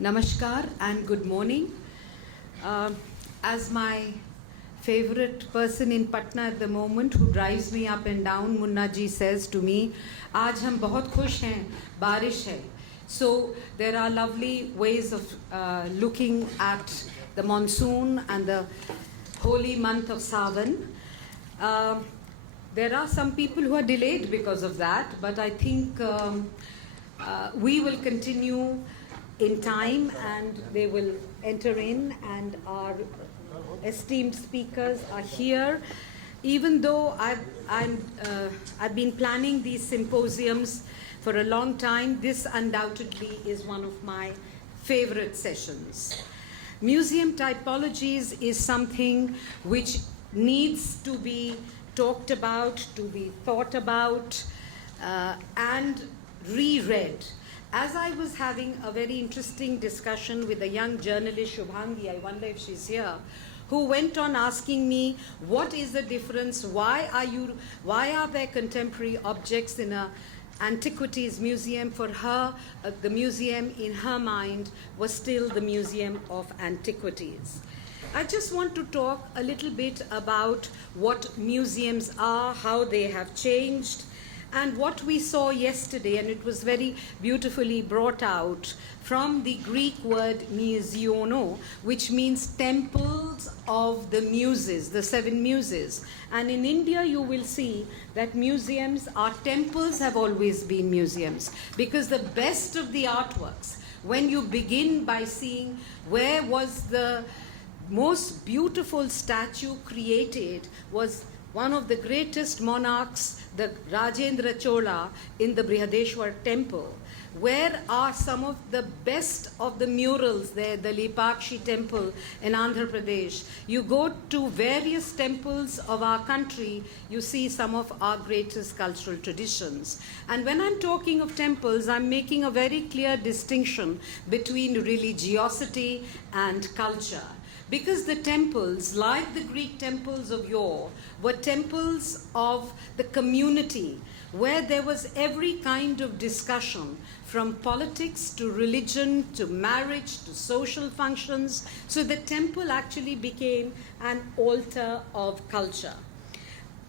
Namaskar and good morning. As my favorite person in Patna at the moment who drives me up and down, Munna ji says to me, "Aaj hum bahut khush hain, barish hai." So there are lovely ways of looking at the monsoon and the holy month of Sawan. There are some people who are delayed because of that, but I think we will continue in time and they will enter in, and our esteemed speakers are here. Even though I've been planning these symposiums for a long time, this undoubtedly is one of my favorite sessions. Museum typologies is something which needs to be talked about, to be thought about, and reread. As I was having a very interesting discussion with a young journalist, Shubhangi, I wonder if she's here, who went on asking me, what is the difference? Why are there contemporary objects in a antiquities museum? For her, the museum in her mind was still the Museum of Antiquities. I just want to talk a little bit about what museums are, how they have changed, and what we saw yesterday, and it was very beautifully brought out from the Greek word musiono, which means temples of the muses, the seven muses. And in India, you will see that museums are temples, have always been museums, because the best of the artworks, when you begin by seeing where was the most beautiful statue created, was one of the greatest monarchs, the Rajendra Chola, in the Brihadeshwar temple. Where are some of the best of the murals there? The Lipakshi temple in Andhra Pradesh. You go to various temples of our country, you see some of our greatest cultural traditions. And when I'm talking of temples, I'm making a very clear distinction between religiosity and culture. Because the temples, like the Greek temples of yore, were temples of the community, where there was every kind of discussion, from politics to religion to marriage to social functions. So the temple actually became an altar of culture.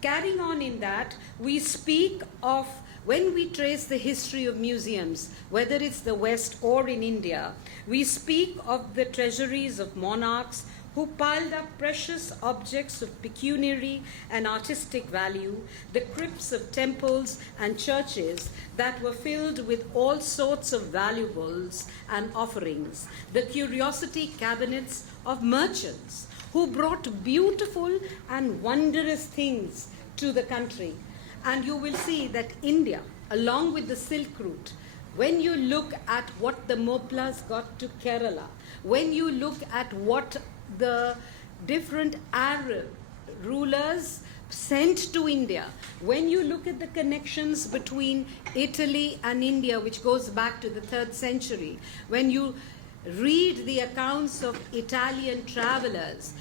Carrying on in that, we speak of, when we trace the history of museums, whether it's the West or in India, we speak of the treasuries of monarchs who piled up precious objects of pecuniary and artistic value, the crypts of temples and churches that were filled with all sorts of valuables and offerings, the curiosity cabinets of merchants who brought beautiful and wondrous things to the country. And you will see that India, along with the Silk Route, when you look at what the Moplas got to Kerala, when you look at what the different Arab rulers sent to India, when you look at the connections between Italy and India, which goes back to the 3rd century, when you read the accounts of Italian travelers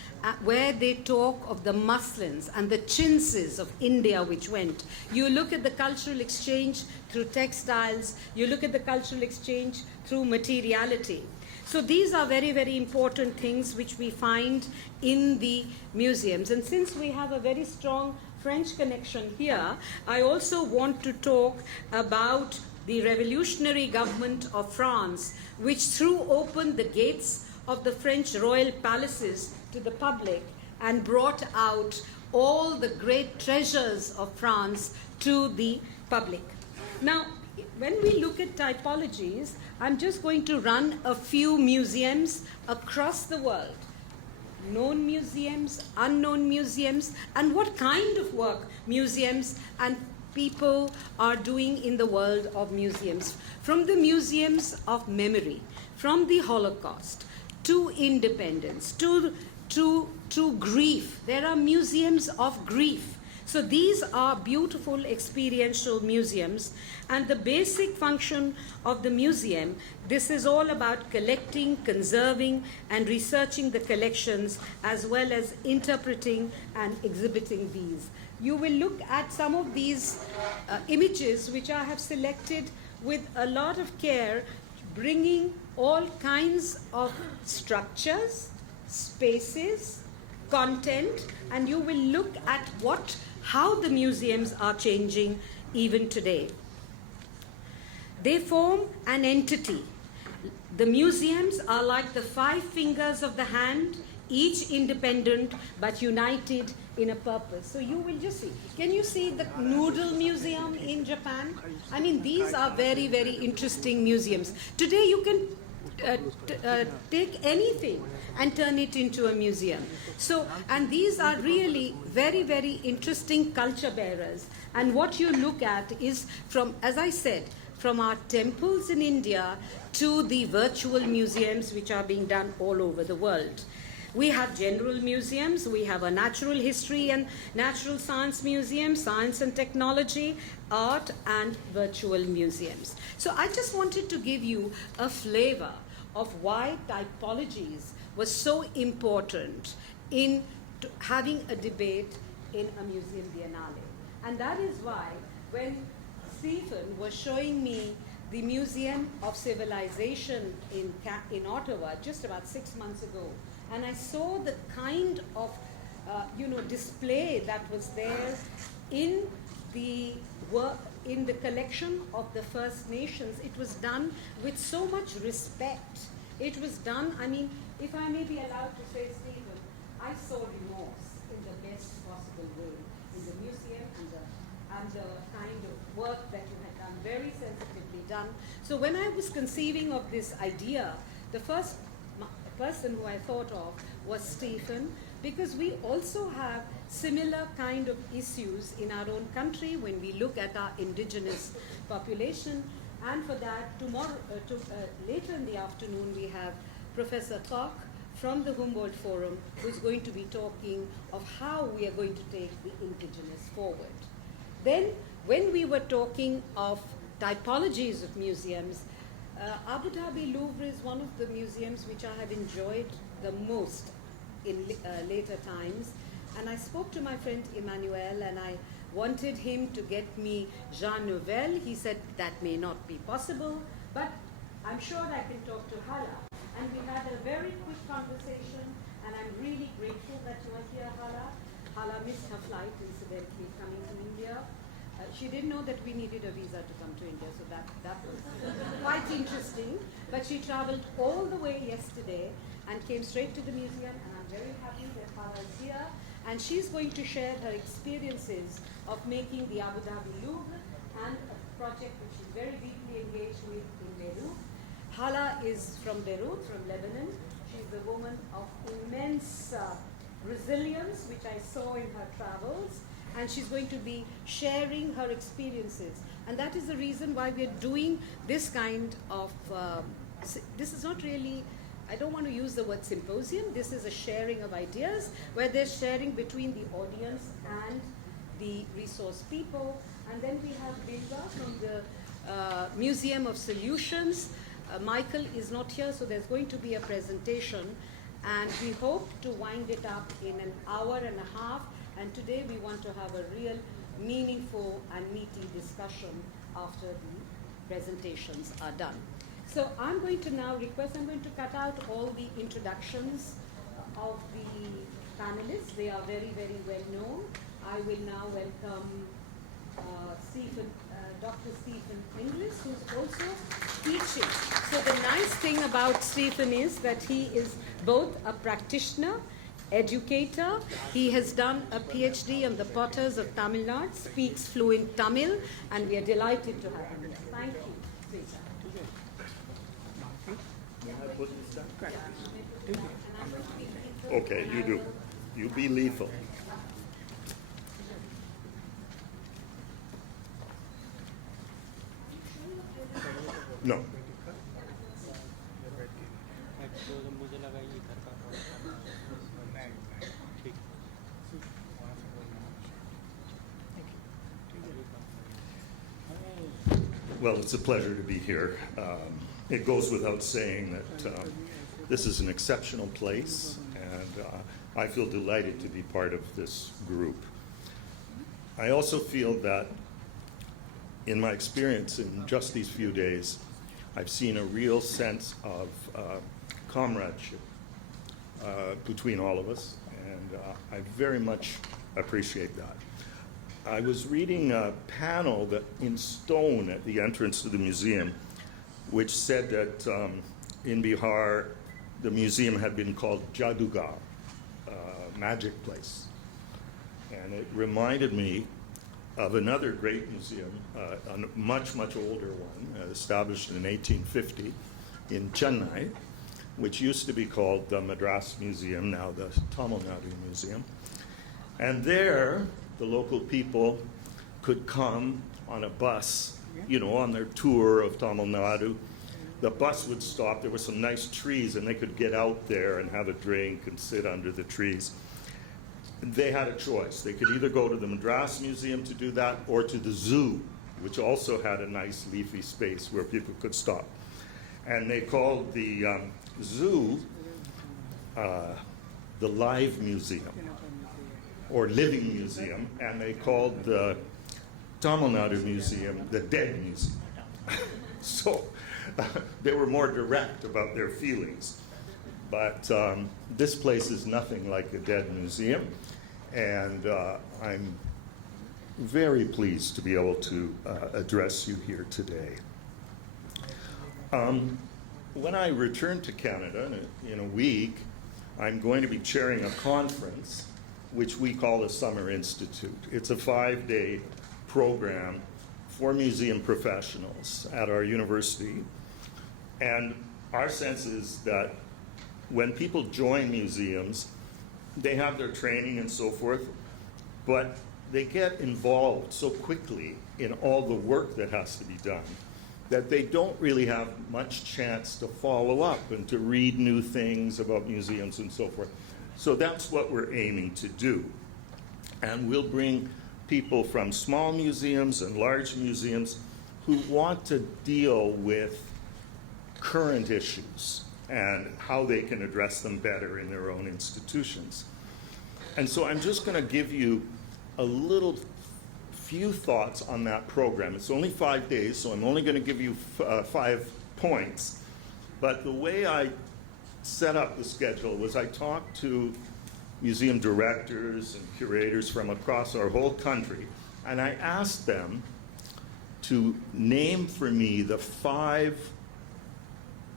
where they talk of the muslins and the chintzes of India which went, you look at the cultural exchange through textiles, you look at the cultural exchange through materiality. So these are very, very important things which we find in the museums. And since we have a very strong French connection here, I also want to talk about the revolutionary government of France, which threw open the gates of the French royal palaces to the public and brought out all the great treasures of France to the public. Now, when we look at typologies, I'm just going to run a few museums across the world. Known museums, unknown museums, and what kind of work museums and people are doing in the world of museums. From the museums of memory, from the Holocaust, to independence, to grief. There are museums of grief. So these are beautiful experiential museums, and the basic function of the museum, this is all about collecting, conserving, and researching the collections, as well as interpreting and exhibiting these. You will look at some of these images which I have selected with a lot of care, bringing all kinds of structures, spaces, content, and you will look at how the museums are changing even today. They form an entity. The museums are like the 5 fingers of the hand, each independent but united in a purpose. So you will just see. Can you see the Noodle Museum in Japan? I mean, these are very, very interesting museums. Today you can take anything and turn it into a museum. So, and these are really very, very interesting culture bearers. And what you look at is from, as I said, from our temples in India to the virtual museums which are being done all over the world. We have general museums, we have a natural history and natural science museum, science and technology, art and virtual museums. So I just wanted to give you a flavor of why typologies was so important in having a debate in a museum biennale. And that is why when Stephen was showing me the Museum of Civilization in Ottawa just about 6 months ago, and I saw the kind of display that was there in the collection of the First Nations. It was done with so much respect. It was done, I mean, if I may be allowed to say, Stephen, I saw remorse in the best possible way in the museum and the kind of work that you had done, very sensitively done. So when I was conceiving of this idea, the first person who I thought of was Stephen, because we also have similar kind of issues in our own country when we look at our indigenous population. And for that, tomorrow, later in the afternoon, we have Professor Koch from the Humboldt Forum, who is going to be talking of how we are going to take the indigenous forward. Then, when we were talking of typologies of museums, Abu Dhabi Louvre is one of the museums which I have enjoyed the most in later times. And I spoke to my friend Emmanuel and I wanted him to get me Jean Nouvel. He said that may not be possible, but I'm sure I can talk to Hala. And we had a very quick conversation, and I'm really grateful that you are here, Hala. Hala missed her flight, incidentally, coming to India. She didn't know that we needed a visa to come to India, so that was quite interesting. But she traveled all the way yesterday and came straight to the museum, and I'm very happy that Hala is here. And she's going to share her experiences of making the Abu Dhabi Louvre and a project which she's very deeply engaged with in Beirut. Hala is from Beirut, from Lebanon. She's a woman of immense resilience, which I saw in her travels. And she's going to be sharing her experiences. And that is the reason why we're doing this kind of, this is not really, I don't want to use the word symposium, this is a sharing of ideas, where they're sharing between the audience and the resource people. And then we have Bilga from the Museum of Solutions. Michael is not here, so there's going to be a presentation. And we hope to wind it up in an hour and a half. And today we want to have a real meaningful and meaty discussion after the presentations are done. So I'm going to now request, I'm going to cut out all the introductions of the panelists. They are very, very well known. I will now welcome Dr. Stephen Inglis, who's also teaching. So the nice thing about Stephen is that he is both a practitioner, educator. He has done a PhD on the potters of Tamil Nadu, speaks fluent Tamil, and we are delighted to have him here. Thank you. Okay, you do. You be lethal. No. Well, it's a pleasure to be here. It goes without saying that this is an exceptional place, and I feel delighted to be part of this group. I also feel that in my experience in just these few days, I've seen a real sense of comradeship between all of us, and I very much appreciate that. I was reading a panel that in stone at the entrance to the museum, which said that in Bihar, the museum had been called Jadugar, magic place. And it reminded me of another great museum, a much, much older one, established in 1850 in Chennai, which used to be called the Madras Museum, now the Tamil Nadu Museum. And there, the local people could come on a bus, on their tour of Tamil Nadu. The bus would stop, there were some nice trees, and they could get out there and have a drink and sit under the trees. They had a choice. They could either go to the Madras Museum to do that, or to the zoo, which also had a nice leafy space where people could stop. And they called the zoo the Live Museum, or Living Museum, and they called the Tamil Nadu Museum the Dead Museum. So they were more direct about their feelings. But this place is nothing like a dead museum, and I'm very pleased to be able to address you here today. When I return to Canada in a week, I'm going to be chairing a conference which we call the Summer Institute. It's a 5-day program for museum professionals at our university. And our sense is that when people join museums, they have their training and so forth, but they get involved so quickly in all the work that has to be done that they don't really have much chance to follow up and to read new things about museums and so forth. So that's what we're aiming to do. And we'll bring people from small museums and large museums who want to deal with current issues and how they can address them better in their own institutions. And so I'm just going to give you a few thoughts on that program. It's only 5 days, so I'm only going to give you 5 points. But the way I set up the schedule was I talked to museum directors and curators from across our whole country, and I asked them to name for me the 5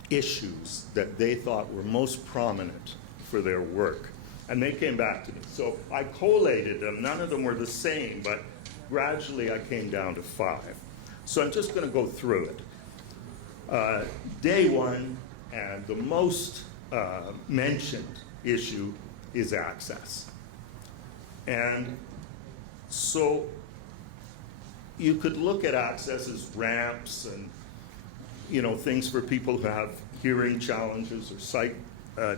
issues that they thought were most prominent for their work. And they came back to me. So I collated them. None of them were the same, but gradually I came down to 5. So I'm just going to go through it. Day 1, and the most mentioned issue is access. And so you could look at access as ramps and things for people who have hearing challenges or sight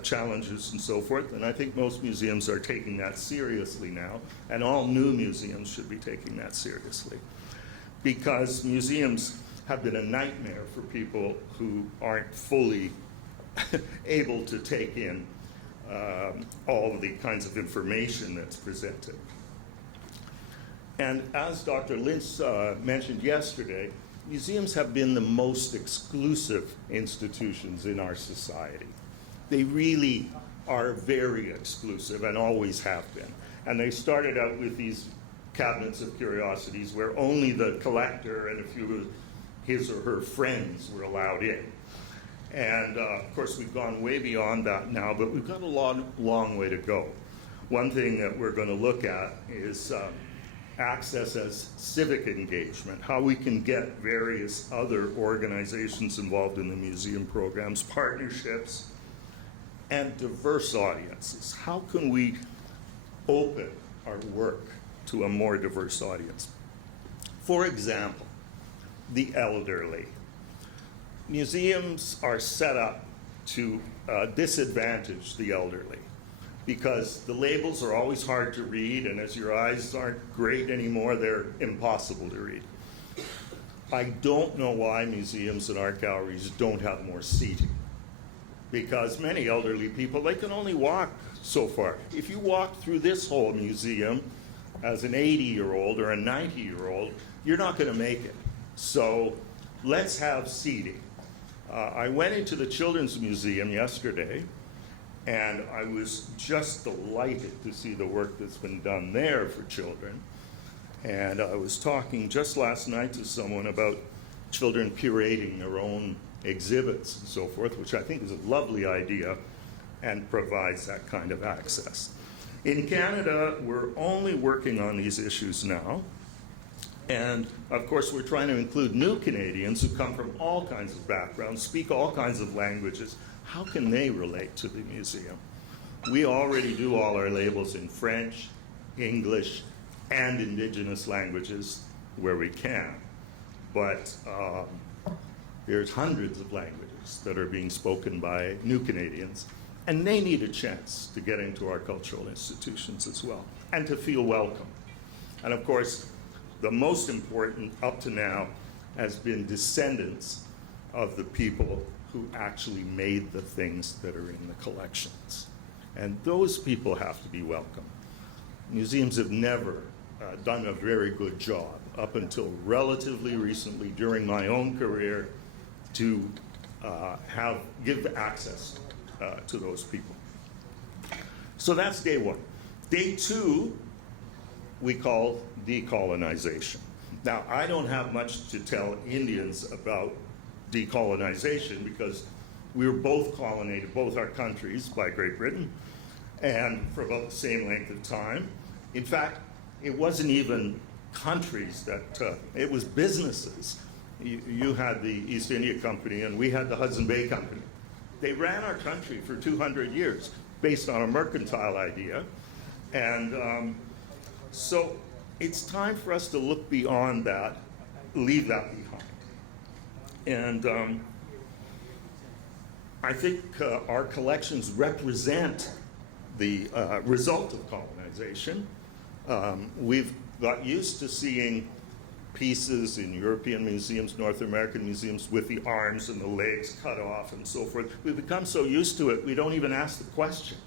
challenges and so forth. And I think most museums are taking that seriously now, and all new museums should be taking that seriously, because museums have been a nightmare for people who aren't fully able to take in all of the kinds of information that's presented. And as Dr. Lintz mentioned yesterday, museums have been the most exclusive institutions in our society. They really are very exclusive and always have been. And they started out with these cabinets of curiosities where only the collector and a few of his or her friends were allowed in. And of course, we've gone way beyond that now, but we've got a long way to go. One thing that we're going to look at is access as civic engagement, how we can get various other organizations involved in the museum programs, partnerships, and diverse audiences. How can we open our work to a more diverse audience? For example, the elderly. Museums are set up to disadvantage the elderly because the labels are always hard to read, and as your eyes aren't great anymore, they're impossible to read. I don't know why museums and art galleries don't have more seating, because many elderly people, they can only walk so far. If you walk through this whole museum as an 80-year-old or a 90-year-old, you're not going to make it. So let's have seating. I went into the Children's Museum yesterday, and I was just delighted to see the work that's been done there for children. And I was talking just last night to someone about children curating their own exhibits and so forth, which I think is a lovely idea and provides that kind of access. In Canada, we're only working on these issues now. And of course, we're trying to include new Canadians who come from all kinds of backgrounds, speak all kinds of languages. How can they relate to the museum? We already do all our labels in French, English, and Indigenous languages where we can. But there's hundreds of languages that are being spoken by new Canadians, and they need a chance to get into our cultural institutions as well, and to feel welcome. And of course, the most important up to now has been descendants of the people who actually made the things that are in the collections. And those people have to be welcome. Museums have never done a very good job up until relatively recently during my own career to give access to those people. So that's day one. Day two, we call decolonization. Now, I don't have much to tell Indians about decolonization because we were both colonized, both our countries, by Great Britain, and for about the same length of time. In fact, it wasn't even countries that, it was businesses. You had the East India Company and we had the Hudson Bay Company. They ran our country for 200 years based on a mercantile idea. And so it's time for us to look beyond that, leave that behind. And I think our collections represent the result of colonization. We've got used to seeing pieces in European museums, North American museums, with the arms and the legs cut off and so forth. We've become so used to it, we don't even ask the question.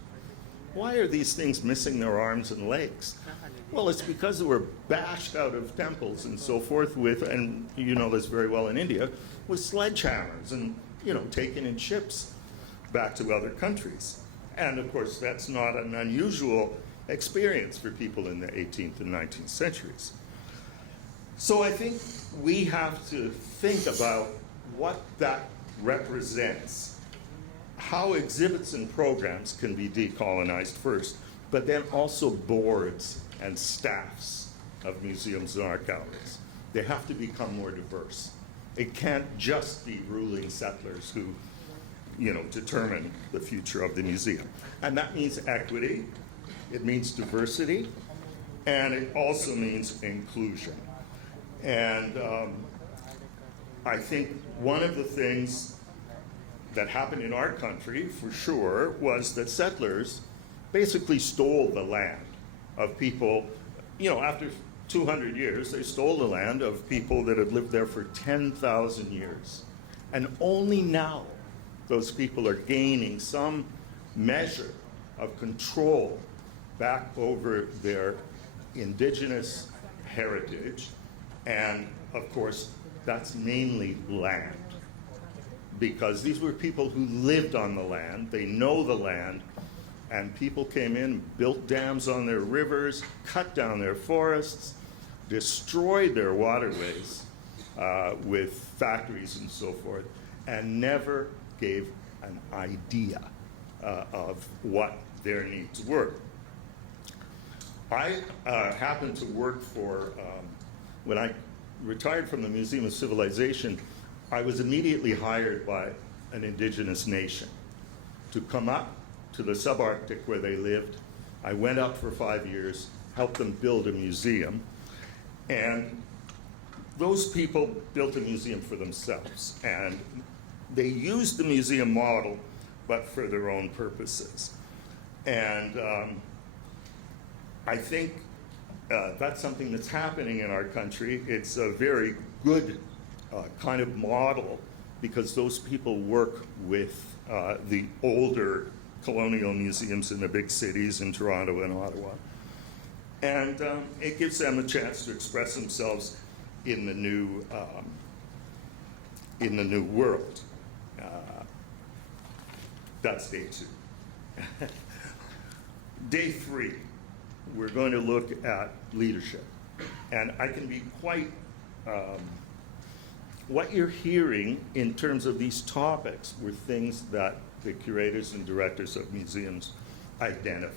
Why are these things missing their arms and legs? Well, it's because they were bashed out of temples and so forth with, and you know this very well in India, with sledgehammers and, you know, taken in ships back to other countries. And of course, that's not an unusual experience for people in the 18th and 19th centuries. So I think we have to think about what that represents, how exhibits and programs can be decolonized first, but then also boards and staffs of museums and art galleries. They have to become more diverse. It can't just be ruling settlers who, you know, determine the future of the museum. And that means equity, it means diversity, and it also means inclusion. And I think one of the things that happened in our country, for sure, was that settlers basically stole the land of people, you know, after 200 years, they stole the land of people that had lived there for 10,000 years. And only now, those people are gaining some measure of control back over their indigenous heritage. And of course, that's mainly land. Because these were people who lived on the land, they know the land, and people came in, built dams on their rivers, cut down their forests, destroyed their waterways with factories and so forth, and never gave an idea of what their needs were. I happened to work for, when I retired from the Museum of Civilization, I was immediately hired by an indigenous nation to come up to the subarctic where they lived. I went up for 5 years, helped them build a museum, and those people built a museum for themselves, and they used the museum model, but for their own purposes. And I think that's something that's happening in our country. It's a very good kind of model because those people work with the older colonial museums in the big cities in Toronto and Ottawa. And it gives them a chance to express themselves in the new world. That's day 2. Day 3, we're going to look at leadership. And I can be quite, what you're hearing in terms of these topics were things that the curators and directors of museums identified.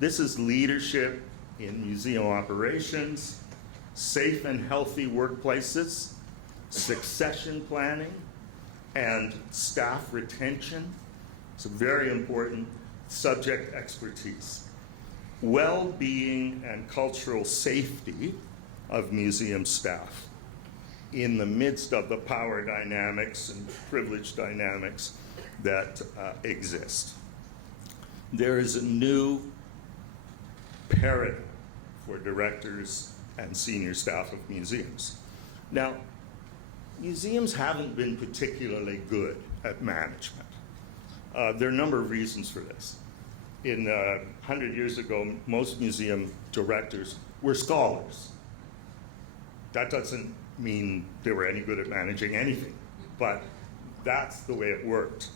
This is leadership in museum operations, safe and healthy workplaces, succession planning, and staff retention. It's a very important subject expertise. Well-being and cultural safety of museum staff in the midst of the power dynamics and privilege dynamics that exist. There is a new paradigm for directors and senior staff of museums. Now, museums haven't been particularly good at management. There are a number of reasons for this. 100 years ago, most museum directors were scholars. That doesn't mean they were any good at managing anything, but that's the way it worked.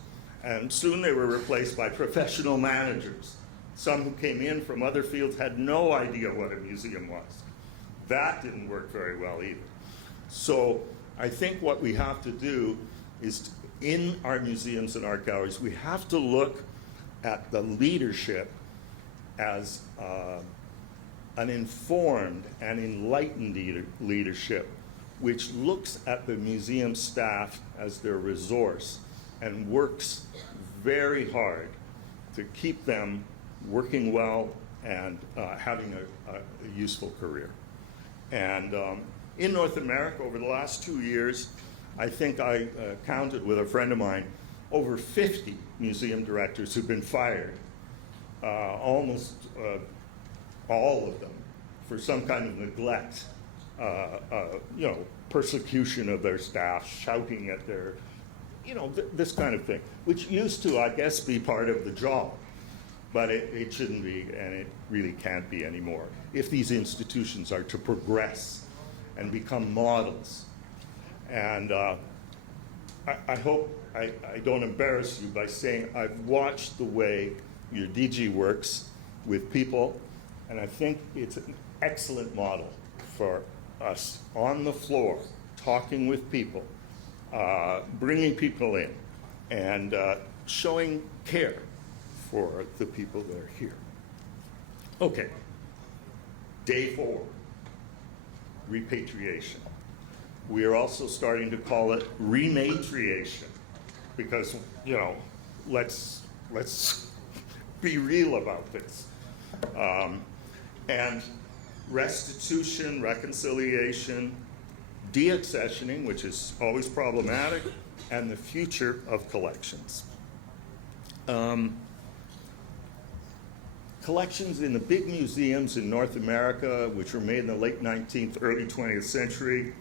And soon they were replaced by professional managers. Some who came in from other fields had no idea what a museum was. That didn't work very well either. So I think what we have to do is, in our museums and art galleries, we have to look at the leadership as an informed and enlightened leadership, which looks at the museum staff as their resource and works very hard to keep them working well and having a useful career. And in North America, over the last 2 years, I think I counted with a friend of mine, over 50 museum directors who've been fired, almost all of them, for some kind of neglect, persecution of their staff, shouting at their, this kind of thing, which used to, I guess, be part of the job. But it shouldn't be, and it really can't be anymore, if these institutions are to progress and become models. And I hope I don't embarrass you by saying I've watched the way your DG works with people, and I think it's an excellent model for us on the floor, talking with people, bringing people in, and showing care for the people that are here. Okay, day 4, repatriation. We are also starting to call it rematriation, because, let's be real about this. And restitution, reconciliation, deaccessioning, which is always problematic, and the future of collections. Collections in the big museums in North America, which were made in the late 19th, early 20th century,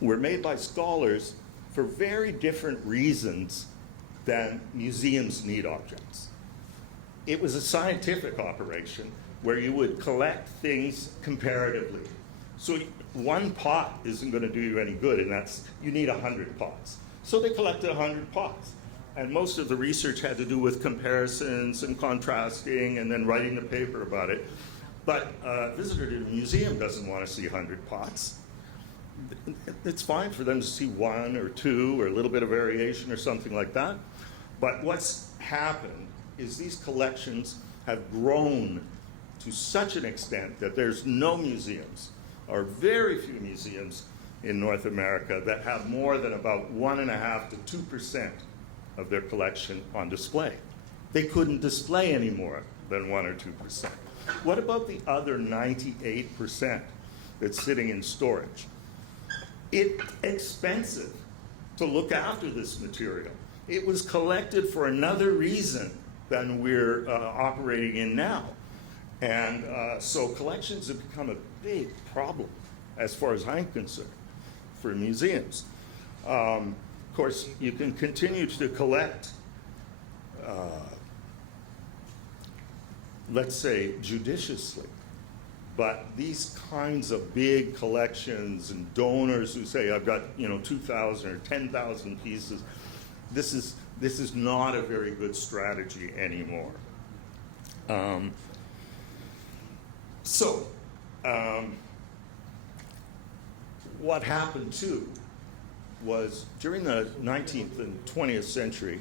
were made by scholars for very different reasons than museums need objects. It was a scientific operation where you would collect things comparatively. So one pot isn't going to do you any good, and you need 100 pots. So they collected 100 pots. And most of the research had to do with comparisons and contrasting and then writing the paper about it. But a visitor to the museum doesn't want to see 100 pots. It's fine for them to see 1 or 2 or a little bit of variation or something like that. But what's happened is these collections have grown to such an extent that there's no museums, or very few museums in North America, that have more than about 1.5% to 2% of their collection on display. They couldn't display any more than 1 or 2%. What about the other 98% that's sitting in storage? It's expensive to look after this material. It was collected for another reason than we're operating in now. And so collections have become a big problem, as far as I'm concerned, for museums. Of course, you can continue to collect, let's say, judiciously, but these kinds of big collections and donors who say, I've got 2,000 or 10,000 pieces, this is this is not a very good strategy anymore. What happened too was during the 19th and 20th century,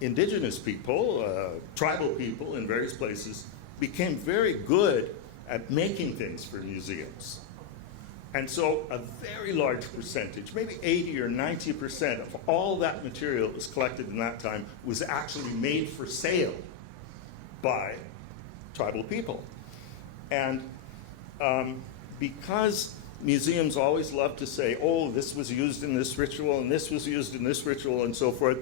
indigenous people, tribal people in various places, became very good at making things for museums. And so a very large percentage, maybe 80 or 90% of all that material that was collected in that time was actually made for sale by tribal people. And because museums always love to say, oh, this was used in this ritual, and this was used in this ritual, and so forth,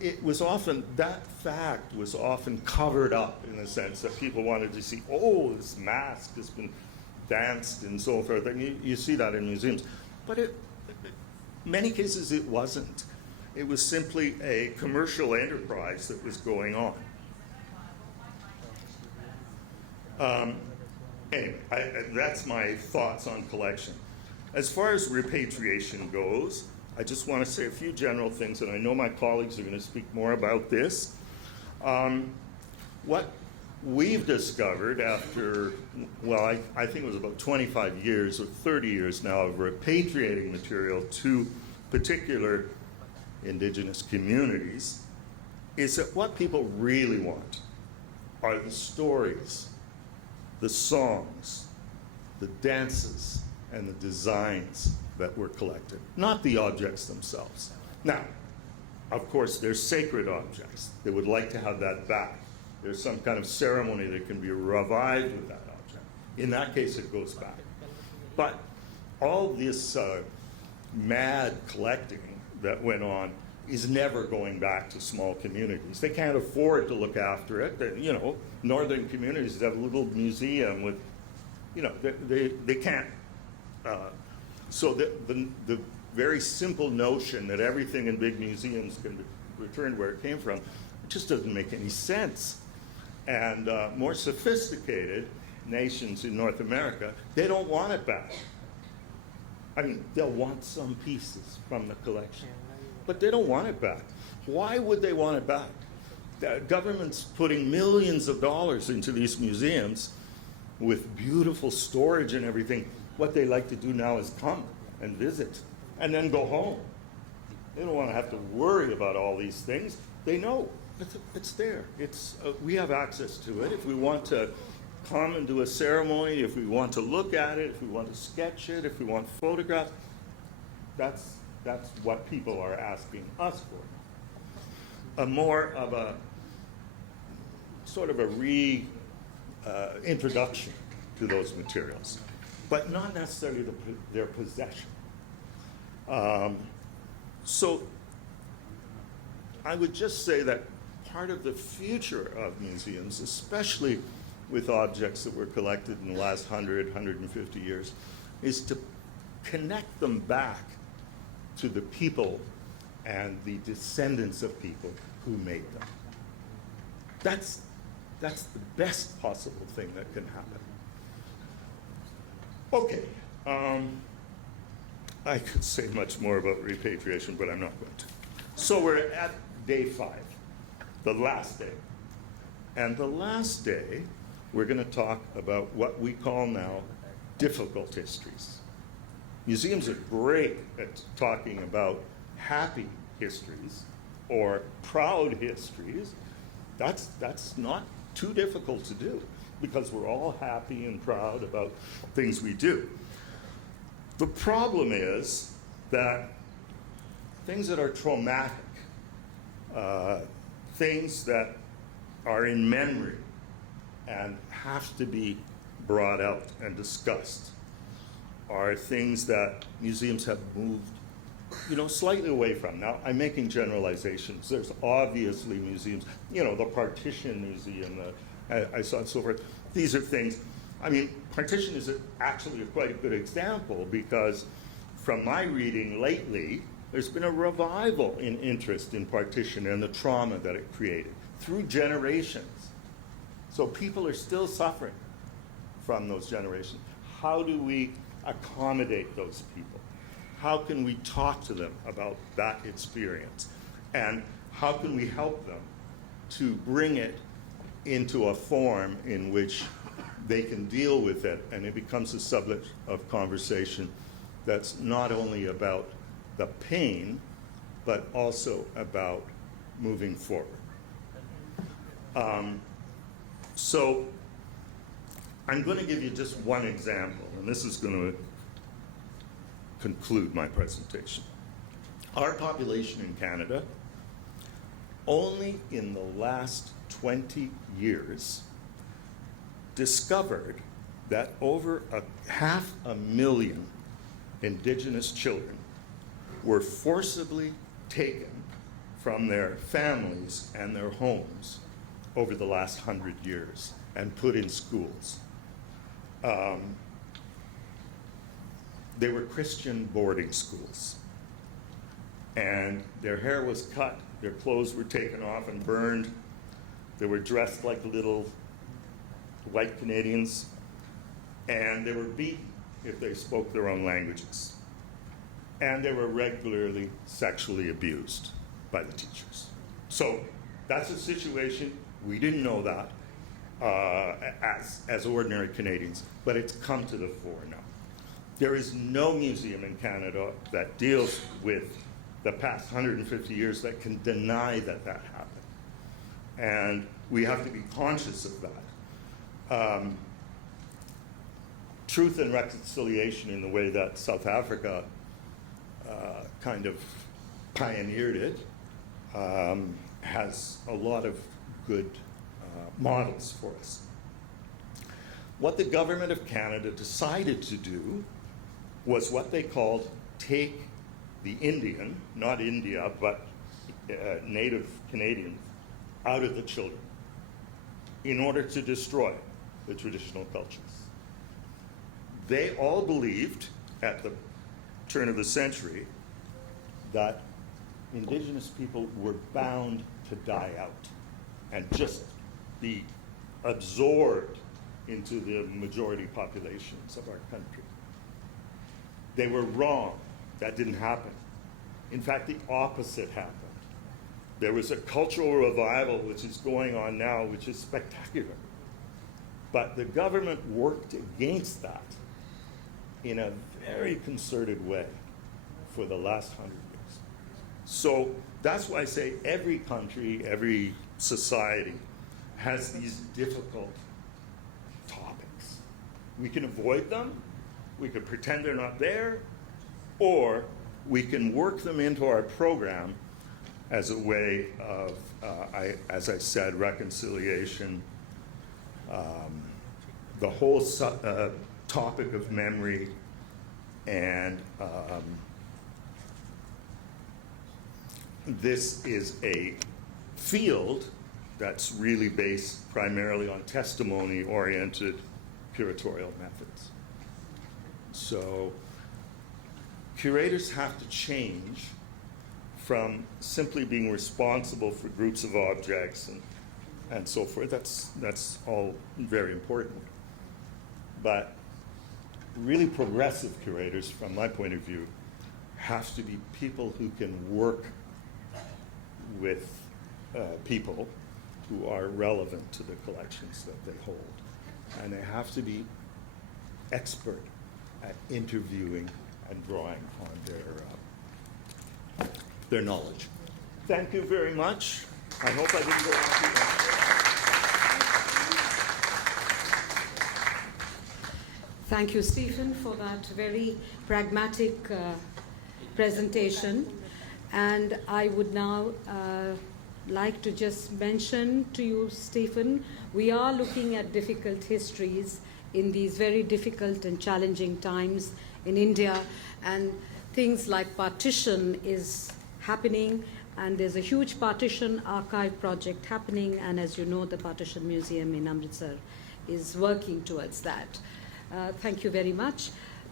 it was often, that fact was often covered up in the sense that people wanted to see, oh, this mask has been danced and so forth. And you see that in museums. But in many cases it wasn't. It was simply a commercial enterprise that was going on. Anyway, that's my thoughts on collection. As far as repatriation goes, I just want to say a few general things, and I know my colleagues are going to speak more about this. What we've discovered after, well, I think it was about 25 years or 30 years now of repatriating material to particular indigenous communities, is that what people really want are the stories, the songs, the dances, and the designs that were collected, not the objects themselves. Now, of course, they're sacred objects. They would like to have that back. There's some kind of ceremony that can be revived with that object. In that case, it goes back. But all this mad collecting that went on is never going back to small communities. They can't afford to look after it. You know, northern communities have a little museum with, you know, they can't. So the very simple notion that everything in big museums can be returned where it came from, it just doesn't make any sense. And more sophisticated nations in North America, they don't want it back. I mean, they'll want some pieces from the collection, but they don't want it back. Why would they want it back? The government's putting millions of dollars into these museums with beautiful storage and everything. What they like to do now is come and visit and then go home. They don't want to have to worry about all these things. They know it's there. We have access to it. If we want to come and do a ceremony, if we want to look at it, if we want to sketch it, if we want photographs, that's what people are asking us for. A more of a sort of a introduction to those materials, but not necessarily their possession. So I would just say that part of the future of museums, especially with objects that were collected in the last 100, 150 years, is to connect them back to the people and the descendants of people who made them. That's the best possible thing that can happen. Okay, I could say much more about repatriation, but I'm not going to. So we're at day 5, the last day. And the last day, we're going to talk about what we call now difficult histories. Museums are great at talking about happy histories or proud histories. That's not too difficult to do because we're all happy and proud about things we do. The problem is that things that are traumatic, things that are in memory and have to be brought out and discussed, are things that museums have moved, slightly away from. Now, I'm making generalizations. There's obviously museums, the Partition Museum, I saw and so forth. These are things, Partition is actually quite a good example because from my reading lately, there's been a revival in interest in Partition and the trauma that it created through generations. So people are still suffering from those generations. How do we accommodate those people? how can we talk to them about that experience? And how can we help them to bring it into a form in which they can deal with it, and it becomes a subject of conversation that's not only about the pain, but also about moving forward. So I'm going to give you just one example, and this is going to conclude my presentation. Our population in Canada, only in the last 20 years, discovered that over 500,000 Indigenous children were forcibly taken from their families and their homes over the last 100 years and put in schools. They were Christian boarding schools. And their hair was cut, their clothes were taken off and burned. They were dressed like little white Canadians, and they were beaten if they spoke their own languages. And they were regularly sexually abused by the teachers. So that's a situation. We didn't know that as ordinary Canadians, but it's come to the fore now. There is no museum in Canada that deals with the past 150 years that can deny that that happened. And we have to be conscious of that. Truth and reconciliation, in the way that South Africa kind of pioneered it, has a lot of good models for us. What the government of Canada decided to do was what they called take the Indian, not India, but native Canadians, out of the children in order to destroy the traditional cultures. They all believed at the turn of the century that Indigenous people were bound to die out and just be absorbed into the majority populations of our country. They were wrong. That didn't happen. In fact, the opposite happened. There was a cultural revival which is going on now, which is spectacular. But the government worked against that in a very concerted way for the last 100 years. So that's why I say every country, every society has these difficult topics. We can avoid them, we can pretend they're not there, or we can work them into our program as a way of, as I said, reconciliation, the whole topic of memory, and this is a field that's really based primarily on testimony-oriented curatorial methods. So curators have to change from simply being responsible for groups of objects and so forth. That's all very important. But really progressive curators, from my point of view, have to be people who can work with people who are relevant to the collections that they hold. And they have to be expert at interviewing and drawing on their knowledge. Thank you very much. I hope I didn't go on too long. Thank you, Stephen, for that very pragmatic presentation. And I would now like to just mention to you, Stephen, we are looking at difficult histories in these very difficult and challenging times in India, and things like partition is happening, and there's a huge partition archive project happening, and as you know, the Partition Museum in Amritsar is working towards that. Thank you very much.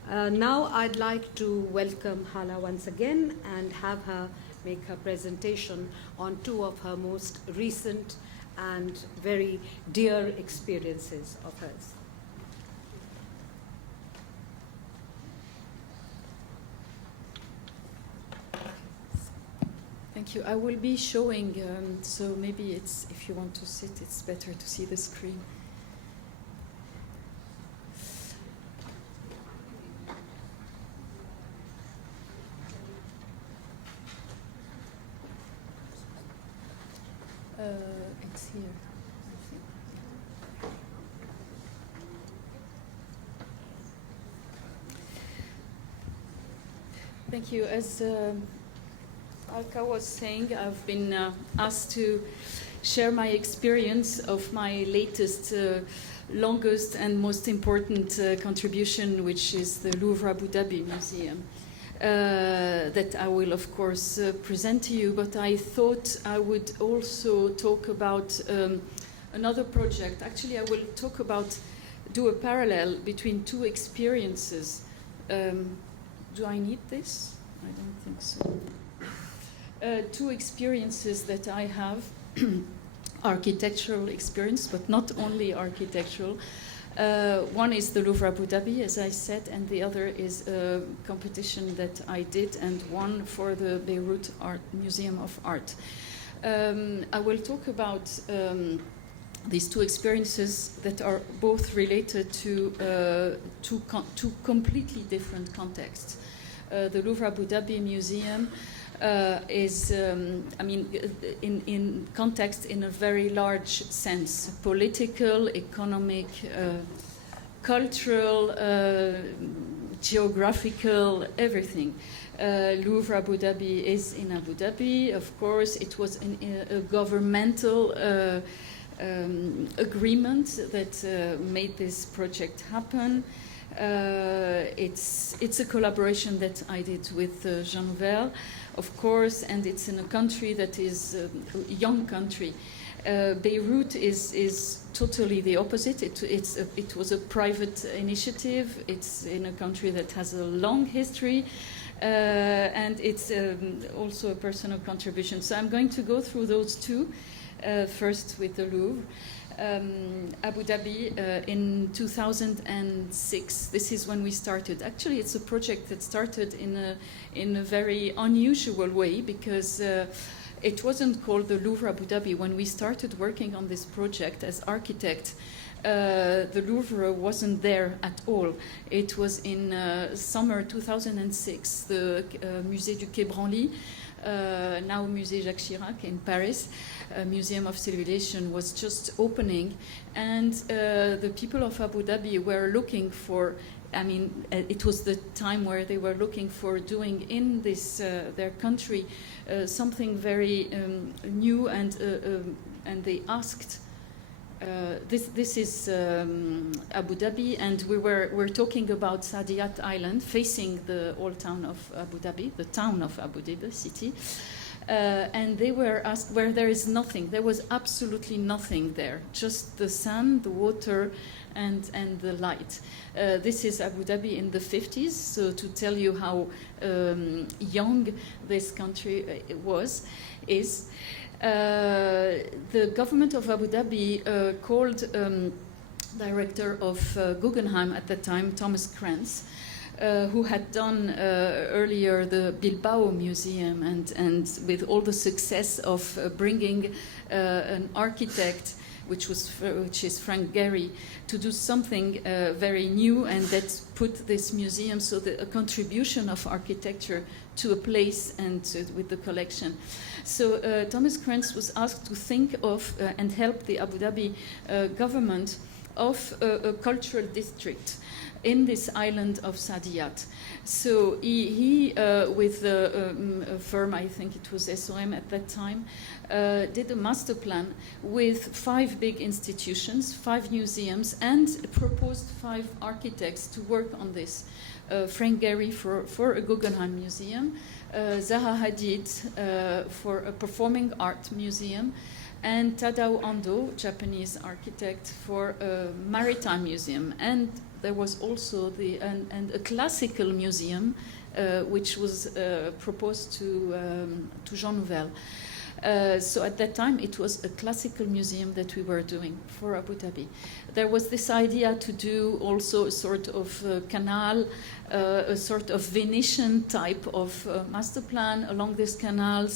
Now I'd like to welcome Hala once again and have her make her presentation on two of her most recent and very dear experiences of hers. Thank you. I will be showing, so maybe it's, if you want to sit, it's better to see the screen. It's here, I think. Thank you. As Alka was saying, I've been asked to share my experience of my latest, longest and most important contribution, which is the Louvre Abu Dhabi Museum. That I will, of course, present to you, but I thought I would also talk about another project. Actually, I will talk about, do a parallel between two experiences. Do I need this? I don't think so. Two experiences that I have, architectural experience, but not only architectural. One is the Louvre Abu Dhabi, as I said, and the other is a competition that I did and won for the Beirut Museum of Art. I will talk about these two experiences that are both related to two completely different contexts. The Louvre Abu Dhabi Museum is, in context in a very large sense, political, economic, cultural, geographical, everything. Louvre Abu Dhabi is in Abu Dhabi, of course. It was a governmental agreement that made this project happen. It's a collaboration that I did with Jean Nouvel, of course, and it's in a country that is a young country. Beirut is totally the opposite. It was a private initiative. It's in a country that has a long history, and it's also a personal contribution. So I'm going to go through those two, first with the Louvre. Abu Dhabi in 2006. This is when we started. Actually, it's a project that started in a very unusual way, because it wasn't called the Louvre Abu Dhabi. When we started working on this project as architect, the Louvre wasn't there at all. It was in summer 2006. The Musée du Quai Branly, now Musée Jacques Chirac in Paris, Museum of Civilization, was just opening, and the people of Abu Dhabi were looking for, it was the time where they were looking for doing in this their country something very new, and they asked. This is Abu Dhabi, and we're talking about Saadiyat Island, facing the old town of Abu Dhabi, the town of Abu Dhabi city. And they were asked where there is nothing. There was absolutely nothing there, just the sun, the water, and the light. This is Abu Dhabi in the 50s, so to tell you how young this country is. The government of Abu Dhabi called director of Guggenheim at the time, Thomas Krantz, who had done earlier the Bilbao Museum, and with all the success of bringing an architect, which is Frank Gehry, to do something very new, and that put this museum, so a contribution of architecture to a place and with the collection. So Thomas Krantz was asked to think of and help the Abu Dhabi government of a cultural district in this island of Saadiyat. So he with a firm, I think it was SOM at that time, did a master plan with 5 big institutions, 5 museums, and proposed 5 architects to work on this. Frank Gehry for a Guggenheim museum, Zaha Hadid for a performing art museum, and Tadao Ando, Japanese architect, for a maritime museum. And there was also a classical museum, which was proposed to Jean Nouvel. So at that time, it was a classical museum that we were doing for Abu Dhabi. There was this idea to do also a sort of canal, a sort of Venetian type of master plan along this canal,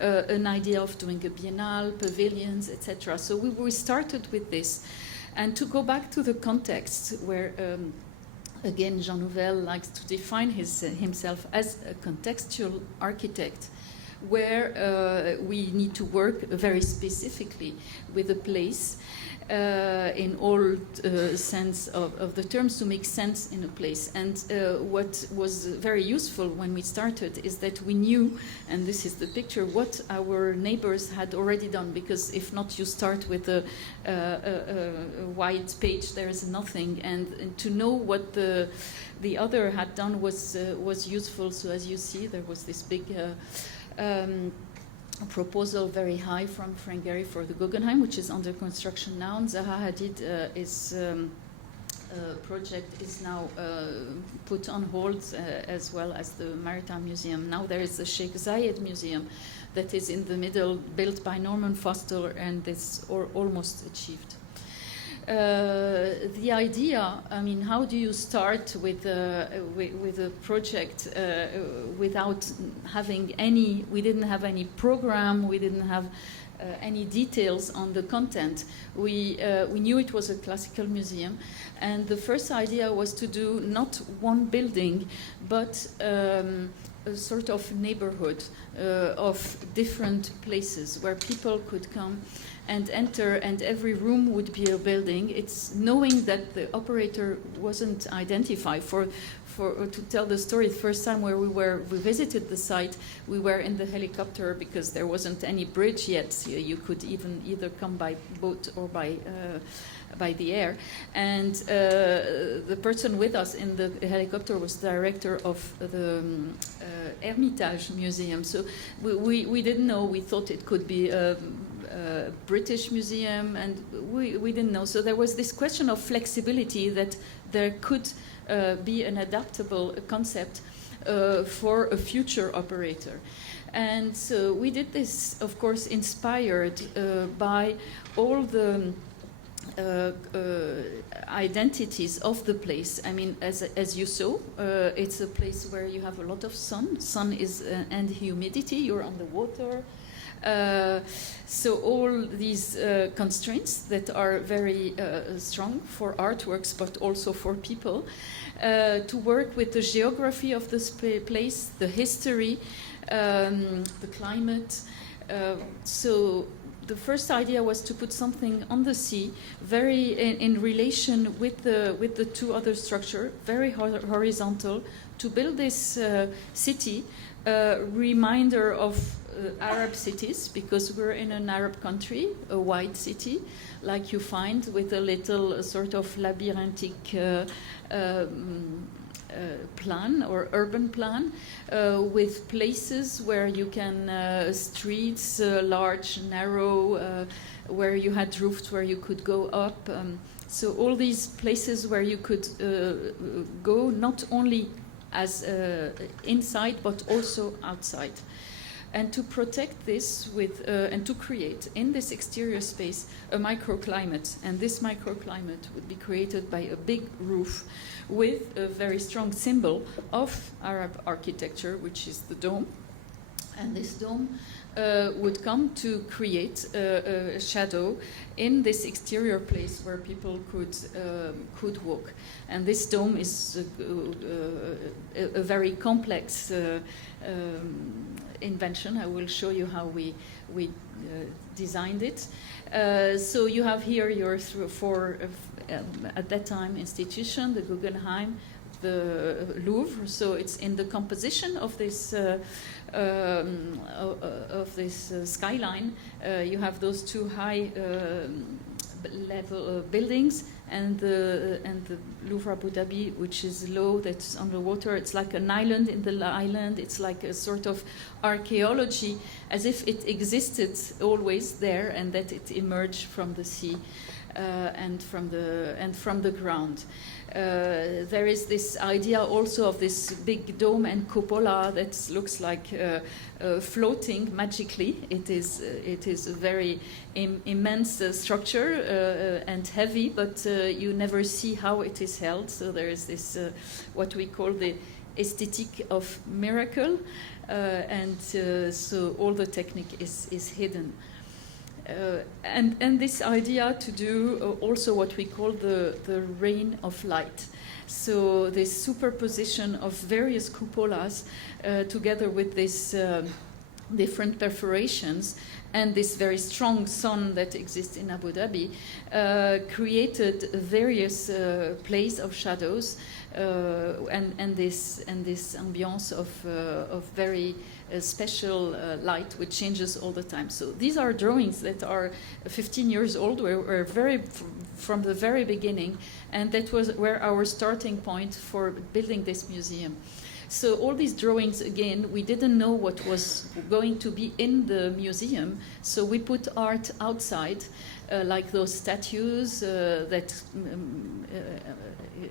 an idea of doing a biennale, pavilions, etc. So we started with this. And to go back to the context where, again, Jean Nouvel likes to define himself as a contextual architect, where we need to work very specifically with a place in all sense of the terms to make sense in a place. And what was very useful when we started is that we knew, and this is the picture, what our neighbors had already done, because if not, you start with a white page, there is nothing, and to know what the other had done was useful. So as you see, there was this big proposal very high from Frank Gehry for the Guggenheim, which is under construction now. And Zaha Hadid project is now put on hold, as well as the Maritime Museum. Now there is the Sheikh Zayed Museum that is in the middle, built by Norman Foster, and it's almost achieved. The idea, I mean, how do you start with a project without having any, we didn't have any program, we didn't have any details on the content. We knew it was a classical museum, and the first idea was to do not one building, but a sort of neighborhood of different places where people could come and enter, and every room would be a building. It's knowing that the operator wasn't identified. To tell the story, the first time where we visited the site, we were in the helicopter because there wasn't any bridge yet. So you could either come by boat or by the air. And the person with us in the helicopter was the director of the Hermitage Museum. So we didn't know. We thought it could be a British museum, and we didn't know. So there was this question of flexibility, that there could be an adaptable concept for a future operator. And so we did this, of course, inspired by all the identities of the place. I mean, as you saw, it's a place where you have a lot of sun. Sun is and humidity. You're on the water. So all these constraints that are very strong for artworks, but also for people, to work with the geography of this place, the history, the climate. So the first idea was to put something on the sea, very in relation with the two other structures, very horizontal, to build this city, reminder of Arab cities, because we're in an Arab country, a white city, like you find, with a little sort of labyrinthic plan or urban plan, with places where you can, streets, large, narrow, where you had roofs where you could go up. So all these places where you could go not only as inside but also outside. And to protect this with, and to create in this exterior space a microclimate. And this microclimate would be created by a big roof with a very strong symbol of Arab architecture, which is the dome. And this dome would come to create a shadow in this exterior place where people could walk. And this dome is a very complex invention. I will show you how we designed it. So you have here your four, at that time, institution, the Guggenheim, the Louvre. So it's in the composition of this skyline. You have those two high level buildings, and the Louvre Abu Dhabi, which is low, that's on the water. It's like an island in the island. It's like a sort of archaeology, as if it existed always there and that it emerged from the sea. and from the ground. There is this idea also of this big dome and cupola that looks like floating magically. It is a very immense structure and heavy, but you never see how it is held. So there is this what we call the aesthetic of miracle, and so all the technique is hidden. And this idea to do also what we call the rain of light. So this superposition of various cupolas together with this different perforations and this very strong sun that exists in Abu Dhabi created various plays of shadows and this ambiance of very special light which changes all the time. So these are drawings that are 15 years old, were very from the very beginning, and that were our starting point for building this museum. So all these drawings, again, we didn't know what was going to be in the museum, so we put art outside, like those statues,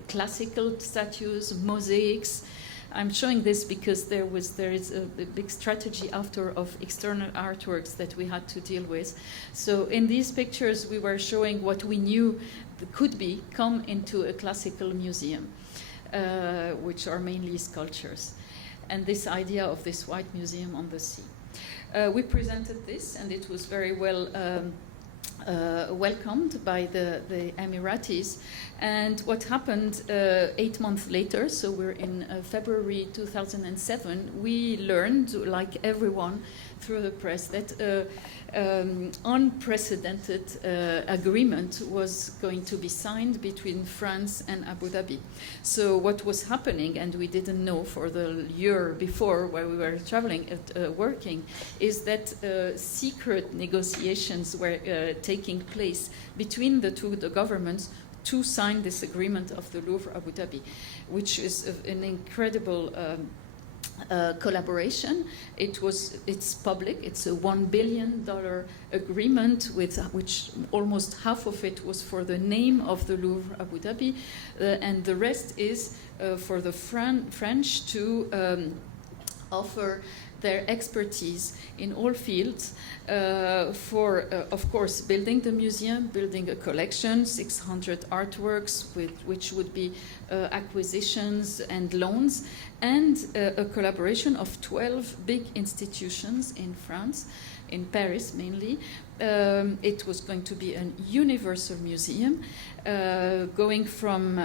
classical statues, mosaics. I'm showing this because there is a big strategy after of external artworks that we had to deal with. So in these pictures, we were showing what we knew could come into a classical museum. Which are mainly sculptures, and this idea of this white museum on the sea. We presented this, and it was very well welcomed by the Emiratis. And what happened 8 months later, so we're in February 2007, we learned, like everyone through the press, that unprecedented agreement was going to be signed between France and Abu Dhabi. So what was happening, and we didn't know for the year before while we were traveling, working, is that secret negotiations were taking place between the governments to sign this agreement of the Louvre Abu Dhabi, which is an incredible collaboration. It's public. It's a $1 billion agreement, with which almost half of it was for the name of the Louvre Abu Dhabi, and the rest is for the French to offer their expertise in all fields for, of course, building the museum, building a collection, 600 artworks, which would be acquisitions and loans, and a collaboration of 12 big institutions in France, in Paris mainly. It was going to be a universal museum, going from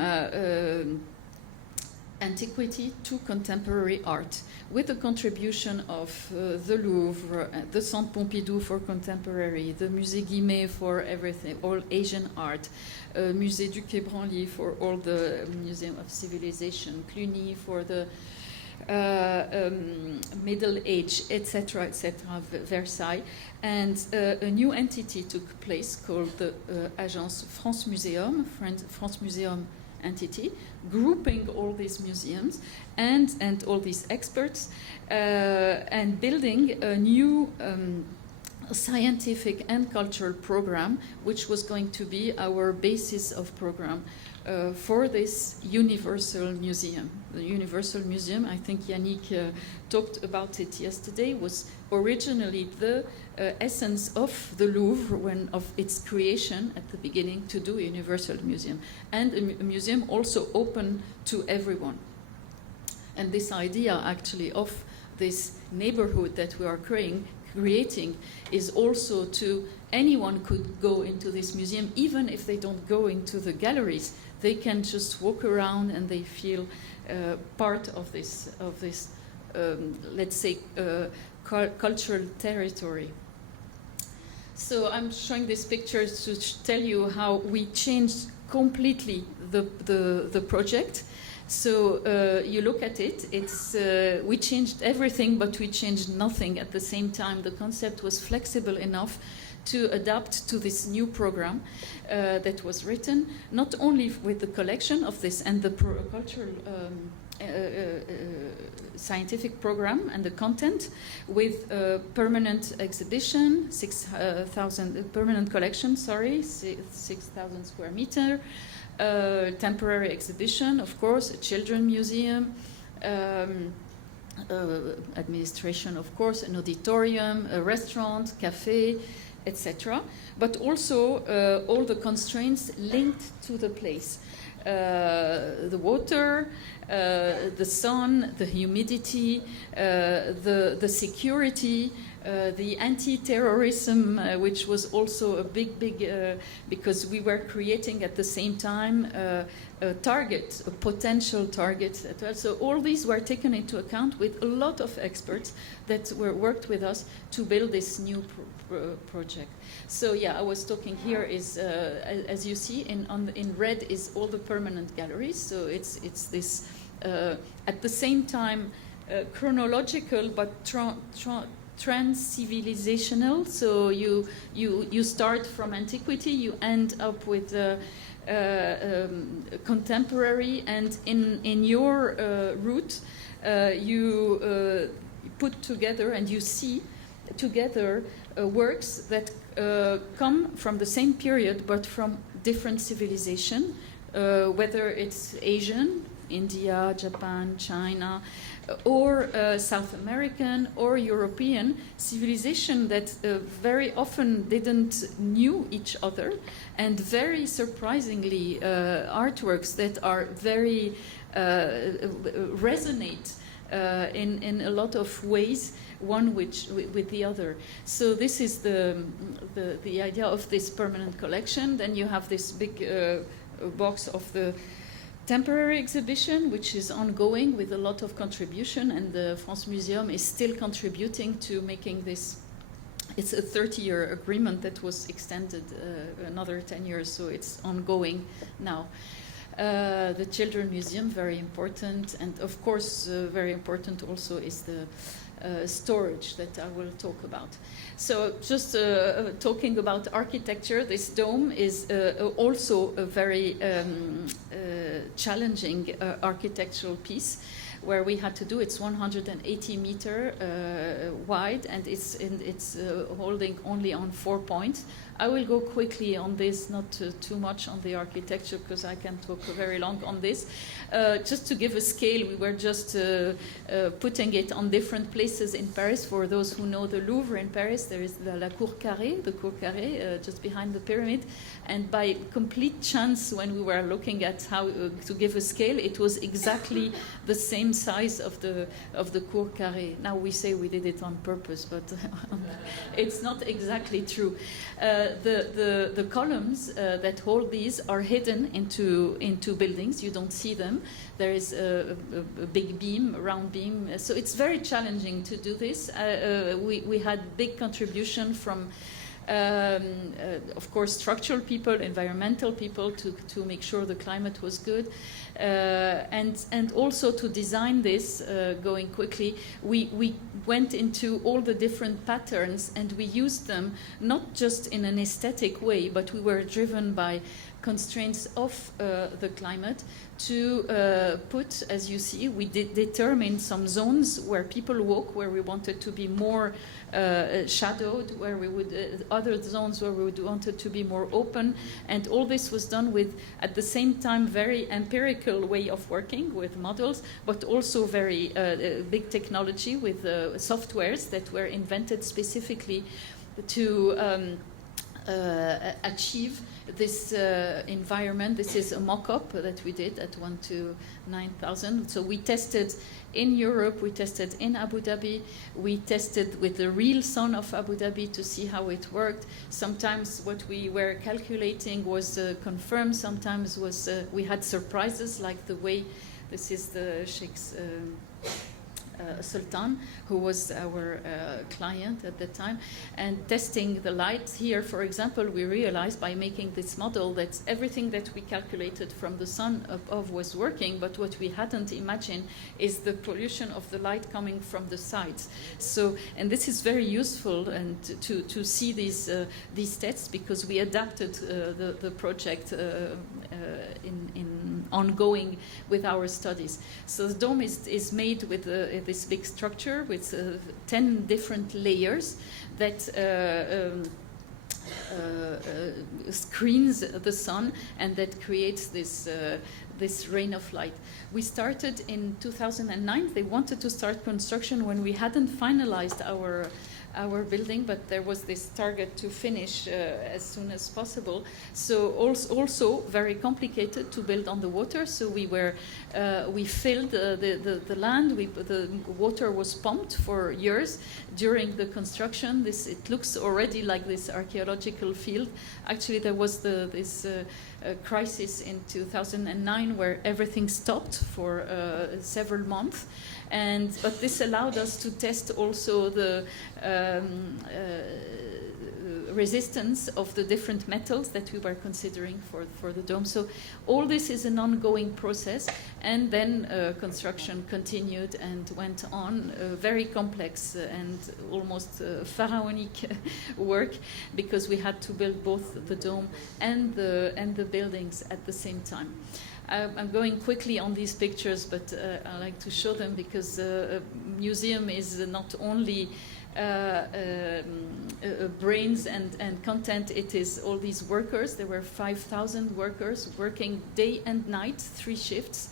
antiquity to contemporary art, with the contribution of the Louvre, the Centre Pompidou for contemporary, the Musée Guimet for everything, all Asian art, Musée du Quai Branly for all the Museum of Civilization, Cluny for the Middle Age, etc., Versailles, and a new entity took place called the Agence France Museum, France Museum entity, grouping all these museums and all these experts, and building a new scientific and cultural program, which was going to be our basis of program for this universal museum. The universal museum, I think Yannick talked about it yesterday, was originally the essence of the Louvre of its creation at the beginning, to do a universal museum, and a museum also open to everyone. And this idea actually of this neighborhood that we are creating is also to anyone could go into this museum, even if they don't go into the galleries. They can just walk around and they feel part of this let's say, cultural territory. So I'm showing these pictures to tell you how we changed completely the project. So you look at it, we changed everything, but we changed nothing at the same time. The concept was flexible enough to adapt to this new program that was written, not only with the collection of this and the cultural scientific program and the content, with a permanent exhibition, 6,000 permanent collection, 6,000 square meter, temporary exhibition, of course, a children museum, administration, of course, an auditorium, a restaurant, cafe, etc. But also all the constraints linked to the place. The water, the sun, the humidity, the security, the anti-terrorism, which was also a big, because we were creating at the same time a target, a potential target. So all these were taken into account with a lot of experts that worked with us to build this new project. So yeah, I was talking here is, as you see, in red is all the permanent galleries. So it's this, at the same time, chronological but trans-civilizational. So you start from antiquity, you end up with contemporary, and in your route you put together and you see together works that come from the same period but from different civilization, whether it's Asian, India, Japan, China, or South American or European civilization that very often didn't knew each other, and very surprisingly artworks that are very resonate in a lot of ways, one with the other. So this is the idea of this permanent collection. Then you have this big box of the temporary exhibition, which is ongoing with a lot of contribution, and the France Museum is still contributing to making this. It's a 30-year agreement that was extended another 10 years, so it's ongoing now. The Children Museum, very important, and of course very important also is the storage that I will talk about. So just talking about architecture, this dome is also a very challenging architectural piece where we had to do. It's 180 meter wide, and it's holding only on 4 points. I will go quickly on this, not too much on the architecture, because I can talk very long on this. Just to give a scale, we were just putting it on different places in Paris. For those who know the Louvre in Paris, there is la Cour Carrée, the Cour Carrée, just behind the pyramid. And by complete chance, when we were looking at how to give a scale, it was exactly the same size of the Cour Carrée. Now we say we did it on purpose, but it's not exactly true. The columns that hold these are hidden into buildings. You don't see them. There is a big beam, a round beam. So it's very challenging to do this. We had big contribution from, of course, structural people, environmental people to make sure the climate was good. And also to design this, going quickly, we went into all the different patterns and we used them not just in an aesthetic way, but we were driven by constraints of the climate to put, as you see, we did determine some zones where people walk, where we wanted to be more shadowed, where we would, other zones where we would wanted to be more open, and all this was done with, at the same time, very empirical way of working with models, but also very big technology with softwares that were invented specifically to achieve this environment. This is a mock-up that we did at 1 to 9,000. So we tested in Europe, we tested in Abu Dhabi, we tested with the real sun of Abu Dhabi to see how it worked. Sometimes what we were calculating was confirmed, sometimes was we had surprises, like the way, this is the Sheikh's Sultan, who was our client at the time, and testing the light. Here, for example, we realized by making this model that everything that we calculated from the sun above was working, but what we hadn't imagined is the pollution of the light coming from the sides. So, and this is very useful and to see these tests, because we adapted the project in ongoing with our studies. So the dome is made with this big structure with 10 different layers that screens the sun, and that creates this rain of light. We started in 2009. They wanted to start construction when we hadn't finalized our building, but there was this target to finish as soon as possible. So also very complicated to build on the water. So we filled the land. The water was pumped for years during the construction. It looks already like this archaeological field. Actually, there was this crisis in 2009 where everything stopped for several months. But this allowed us to test also the resistance of the different metals that we were considering for the dome. So all this is an ongoing process, and then construction continued and went on, very complex and almost pharaonic work, because we had to build both the dome and the buildings at the same time. I'm going quickly on these pictures, but I like to show them because a museum is not only brains and content, it is all these workers. There were 5,000 workers working day and night, 3 shifts,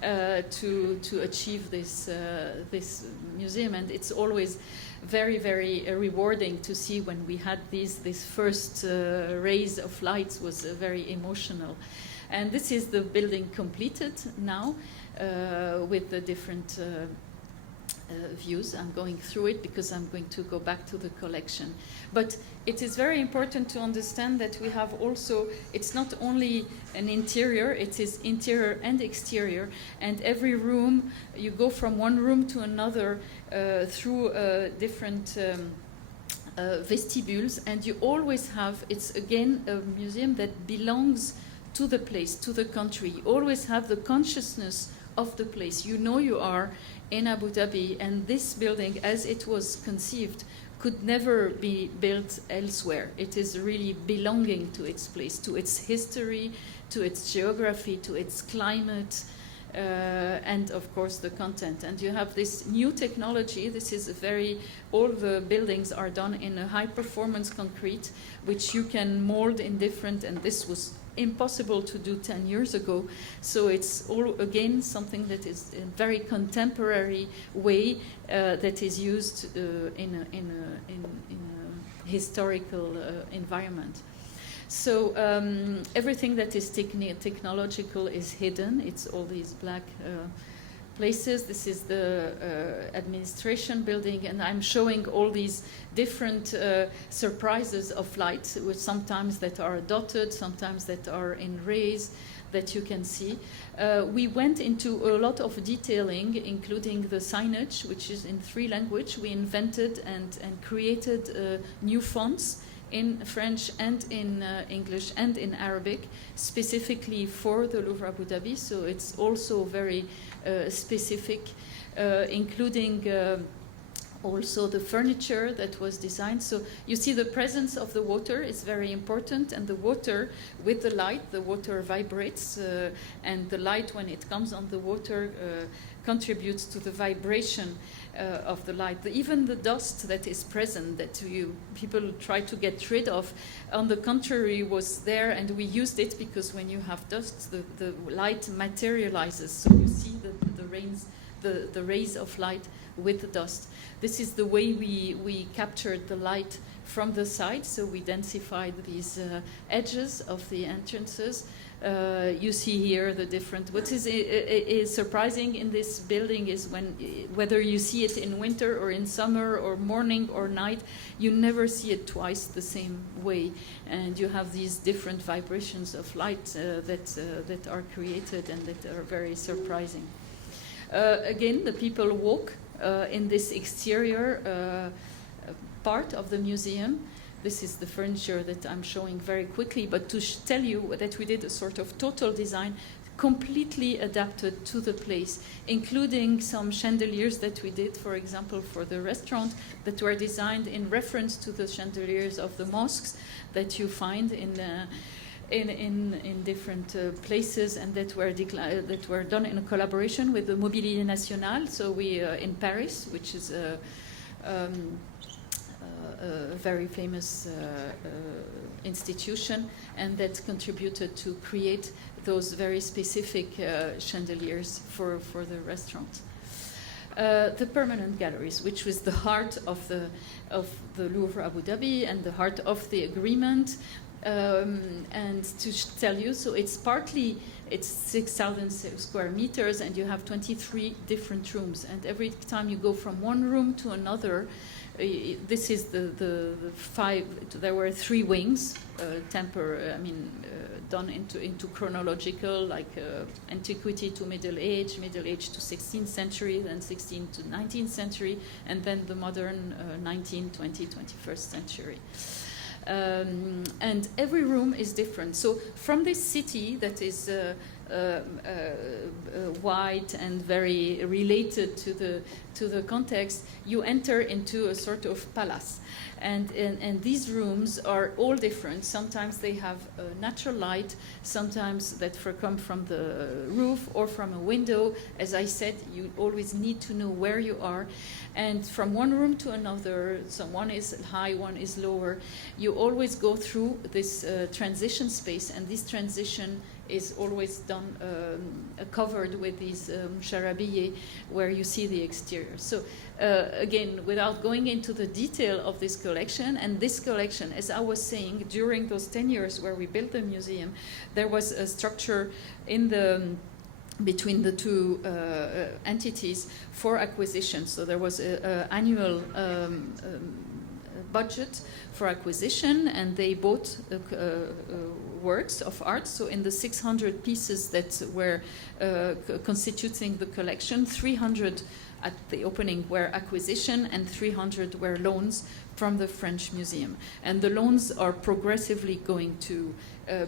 to achieve this museum. And it's always very, very rewarding to see when we had these first rays of lights. Was very emotional. And this is the building completed now with the different views. I'm going through it because I'm going to go back to the collection. But it is very important to understand that we have also, it's not only an interior, it is interior and exterior. And every room, you go from one room to another through different vestibules, and you always have, it's again a museum that belongs to the place, to the country. You always have the consciousness of the place. You know you are in Abu Dhabi, and this building, as it was conceived, could never be built elsewhere. It is really belonging to its place, to its history, to its geography, to its climate, and of course the content. And you have this new technology. This is all the buildings are done in a high performance concrete, which you can mold in different, and this was impossible to do 10 years ago. So it's all again something that is a very contemporary way that is used in a historical environment. So everything that is technological is hidden. It's all these black places. This is the administration building, and I'm showing all these different surprises of light, which sometimes that are dotted, sometimes that are in rays, that you can see. We went into a lot of detailing, including the signage, which is in 3 languages. We invented and created new fonts in French and in English and in Arabic, specifically for the Louvre Abu Dhabi. So it's also very specific, including also the furniture that was designed. So you see the presence of the water is very important, and the water with the light, the water vibrates, and the light, when it comes on the water, contributes to the vibration of the light. Even the dust that is present, that people try to get rid of, on the contrary, was there, and we used it because when you have dust, the light materializes. So you see the rays of light with the dust. This is the way we captured the light from the side. So we densified these edges of the entrances. You see here the different. What is surprising in this building is whether you see it in winter or in summer or morning or night, you never see it twice the same way, and you have these different vibrations of light that are created and that are very surprising. Again, the people walk in this exterior part of the museum. This is the furniture that I'm showing very quickly, but to tell you that we did a sort of total design completely adapted to the place, including some chandeliers that we did, for example, for the restaurant, that were designed in reference to the chandeliers of the mosques that you find in different places, and that were done in a collaboration with the Mobilier National. So we in Paris, which is a very famous institution, and that contributed to create those very specific chandeliers for the restaurant. The permanent galleries, which was the heart of the Louvre Abu Dhabi and the heart of the agreement. And to tell you, so it's 6,000 square meters, and you have 23 different rooms. And every time you go from one room to another, this is the five. There were 3 wings, done into chronological, like antiquity to Middle Age to 16th century, then 16th to 19th century, and then the modern 19th, 20th, 21st century. And every room is different. So from this city that is white and very related to the context, you enter into a sort of palace. And these rooms are all different. Sometimes they have natural light, sometimes that come from the roof or from a window. As I said, you always need to know where you are. And from one room to another, so one is high, one is lower, you always go through this transition space, and this transition is always done covered with these charabillés where you see the exterior. So again, without going into the detail of this collection, and this collection, as I was saying, during those 10 years where we built the museum, there was a structure in between the two entities for acquisition. So there was an annual budget for acquisition, and they bought works of art. So in the 600 pieces that were constituting the collection, 300 at the opening were acquisition and 300 were loans from the French Museum. And the loans are progressively going to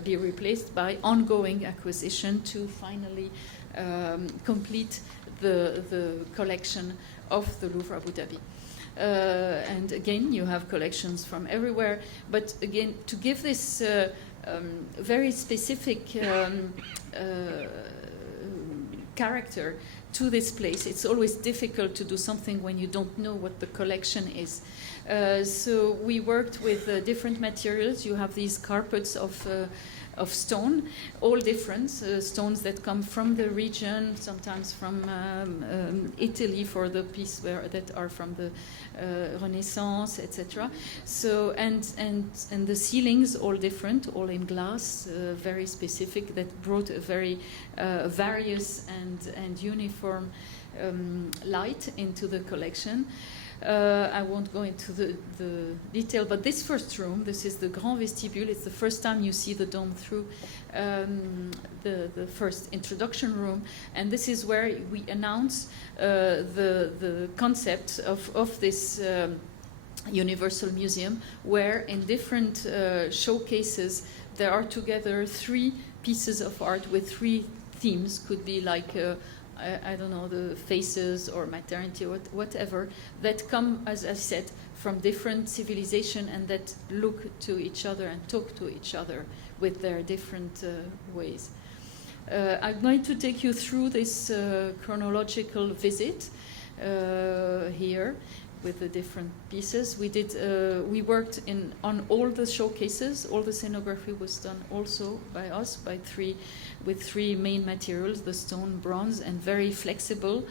be replaced by ongoing acquisition to finally complete the collection of the Louvre Abu Dhabi. And again, you have collections from everywhere. But again, to give this very specific character to this place, it's always difficult to do something when you don't know what the collection is. So we worked with different materials. You have these carpets of stone, all different stones that come from the region, sometimes from Italy for the piece that are from the Renaissance, etc. So and the ceilings all different, all in glass, very specific, that brought a very various and uniform light into the collection. I won't go into the detail, but this first room, this is the Grand Vestibule. It's the first time you see the dome through the first introduction room, and this is where we announce the concept of this Universal Museum, where in different showcases there are together 3 pieces of art with 3 themes. Could be like I don't know, the faces or maternity or whatever, that come, as I said, from different civilizations and that look to each other and talk to each other with their different ways. I'm going to take you through this chronological visit here with the different pieces. We worked on all the showcases. All the scenography was done also by us, with 3 main materials: the stone, bronze, and very flexible,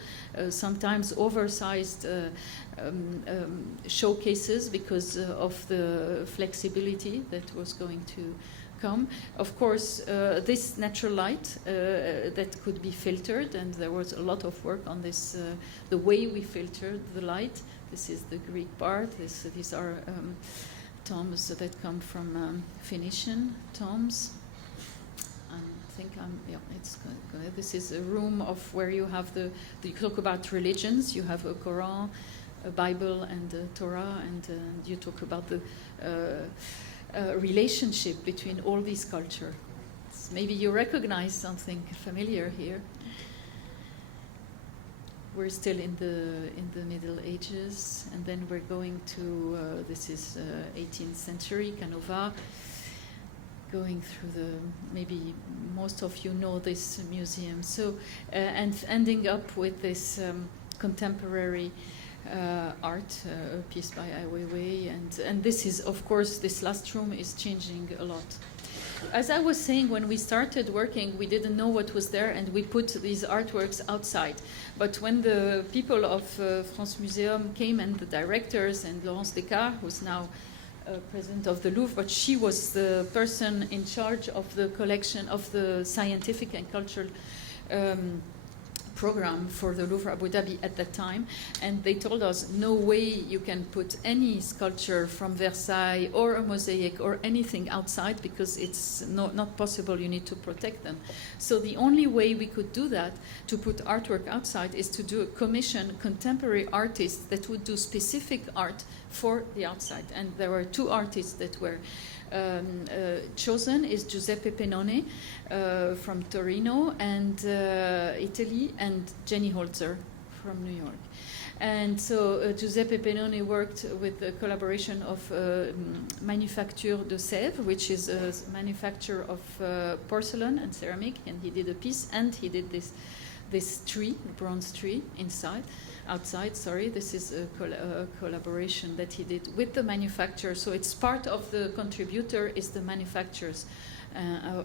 sometimes oversized showcases because of the flexibility that was going to come. Of course, this natural light that could be filtered, and there was a lot of work on this, the way we filtered the light. This is the Greek part. These are tombs that come from Phoenician tombs. And think this is a room of where you have you talk about religions. You have a Quran, a Bible, and a Torah, and you talk about the relationship between all these cultures. Maybe you recognize something familiar here. We're still in the Middle Ages, and then we're going to this is 18th century Canova. Going through maybe most of you know this museum. So and ending up with this contemporary art, a piece by Ai Weiwei, and this is, of course, this last room is changing a lot. As I was saying, when we started working, we didn't know what was there, and we put these artworks outside. But when the people of France Museum came, and the directors, and Laurence Descartes, who's now president of the Louvre, but she was the person in charge of the collection of the scientific and cultural program for the Louvre Abu Dhabi at that time, and they told us no way you can put any sculpture from Versailles or a mosaic or anything outside, because it's not possible, you need to protect them. So the only way we could do that, to put artwork outside, is to do a commission contemporary artists that would do specific art for the outside. And there were two artists that were chosen, is Giuseppe Pennone from Torino and Italy, and Jenny Holzer from New York. And so Giuseppe Pennone worked with the collaboration of Manufacture de Sèvres, which is a manufacturer of porcelain and ceramic, and he did a piece, and he did this tree, bronze tree outside, sorry. This is a collaboration that he did with the manufacturer. So it's part of the contributor is the manufacturers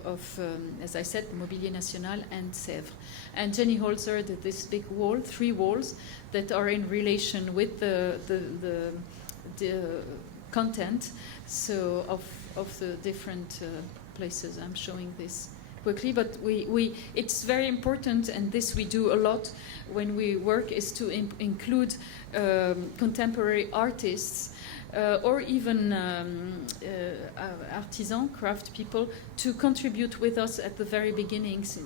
of, as I said, Mobilier National and Sèvres. And Jenny Holzer did this big wall, 3 walls that are in relation with the content, so of the different places. I'm showing this quickly, but it's very important, and this we do a lot when we work, is to include contemporary artists or even artisan craft people to contribute with us at the very beginnings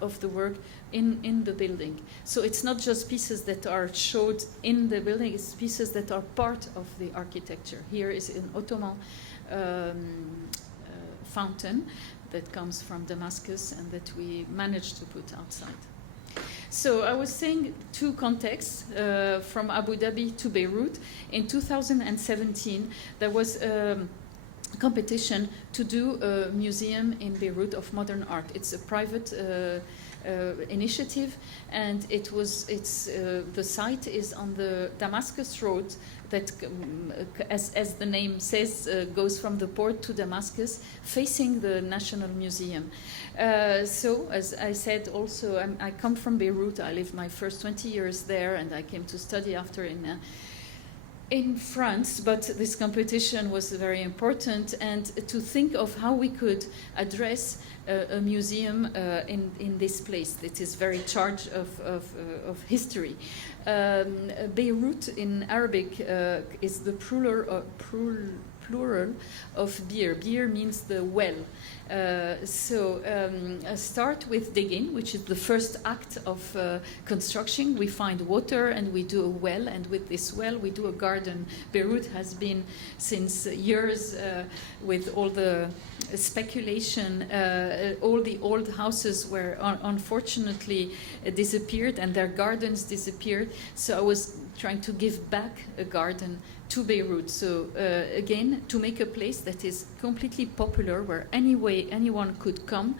of the work in the building. So it's not just pieces that are showed in the building, it's pieces that are part of the architecture. Here is an Ottoman fountain that comes from Damascus and that we managed to put outside. So I was saying 2 contexts, from Abu Dhabi to Beirut. In 2017, there was a competition to do a museum in Beirut of modern art. It's a private initiative, and the site is on the Damascus Road that, as the name says, goes from the port to Damascus, facing the National Museum. So, as I said, also, I come from Beirut. I lived my first 20 years there, and I came to study after in France, but this competition was very important, and to think of how we could address a museum in this place that is very charged of history. Beirut in Arabic is the plural of Bir. Bir means the well. Start with digging, which is the first act of construction. We find water and we do a well, and with this well we do a garden. Beirut has been since years with all the speculation, all the old houses were unfortunately disappeared and their gardens disappeared. So I was trying to give back a garden to Beirut. So again, to make a place that is completely popular, where anyone could come,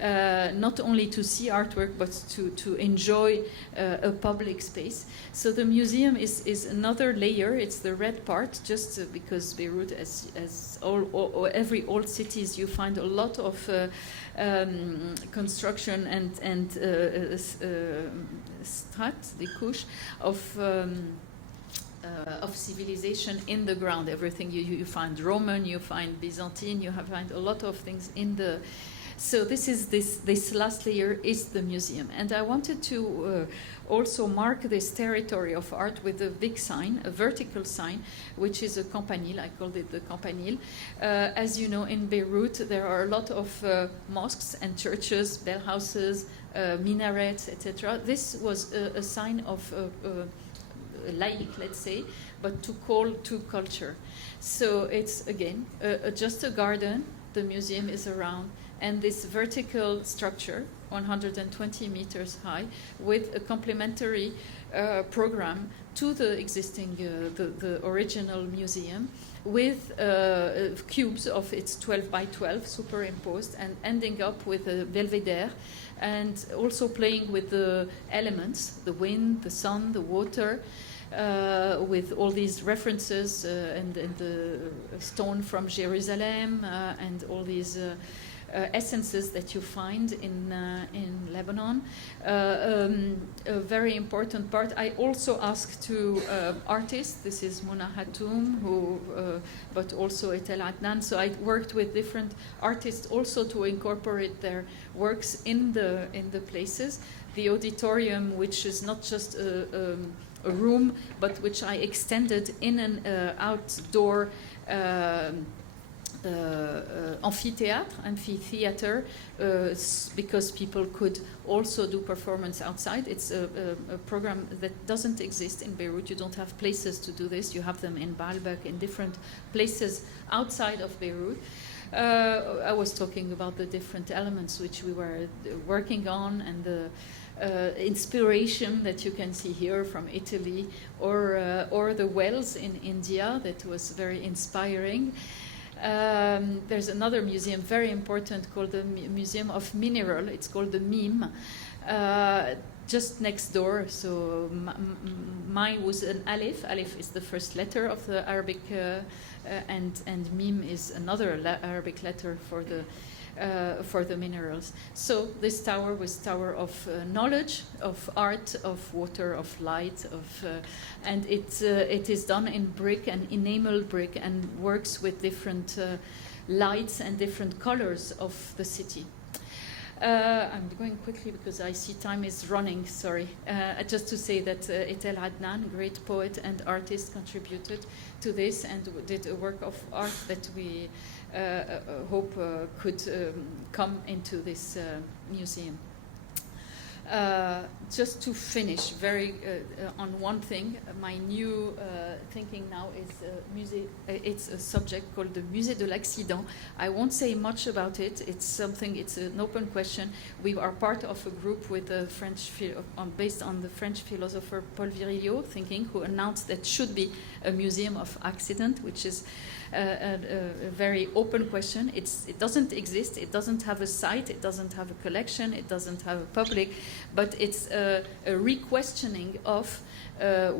not only to see artwork, but to enjoy a public space. So the museum is another layer. It's the red part, just because Beirut, as every old cities, you find a lot of construction and strates, des couches of civilization in the ground. Everything you find Roman, you find Byzantine, you find a lot of things in the So this last layer is the museum, and I wanted to also mark this territory of art with a big sign, a vertical sign, which is a campanile. I called it the campanile. As you know, in Beirut there are a lot of mosques and churches, bell houses, minarets, etc. This was a sign of laïc, let's say, but to call to culture. So it's again just a garden. The museum is around, and this vertical structure, 120 meters high, with a complementary program to the existing, the original museum, with cubes of its 12 by 12 superimposed, and ending up with a belvedere, and also playing with the elements, the wind, the sun, the water, with all these references and the stone from Jerusalem and all these essences that you find in Lebanon. A very important part. I also asked to artists. This is Mona Hatoum, who, but also Etel Adnan. So I worked with different artists also to incorporate their works in the places. The auditorium, which is not just a room, but which I extended in an outdoor amphitheater, because people could also do performance outside. It's a program that doesn't exist in Beirut. You don't have places to do this. You have them in Baalbek, in different places outside of Beirut. I was talking about the different elements which we were working on, and the inspiration that you can see here from Italy, or the wells in India that was very inspiring. There's another museum, very important, called the Museum of Mineral. It's called the MIM, just next door. So mine was an alif. Alif is the first letter of the Arabic, and Mim is another Arabic letter for the minerals. So this tower was tower of knowledge, of art, of water, of light, and it is done in brick and enamel brick, and works with different lights and different colors of the city. I'm going quickly because I see time is running, sorry. Just to say that Etel Adnan, great poet and artist, contributed to this and did a work of art that we hope could come into this museum. Just to finish very on one thing, my new thinking now is it's a subject called the Musée de l'Accident. I won't say much about it. It's an open question. We are part of a group with a French based on the French philosopher Paul Virilio, who announced that should be a museum of accident, which is a very open question. It doesn't exist. It doesn't have a site. It doesn't have a collection. It doesn't have a public. But it's a re-questioning of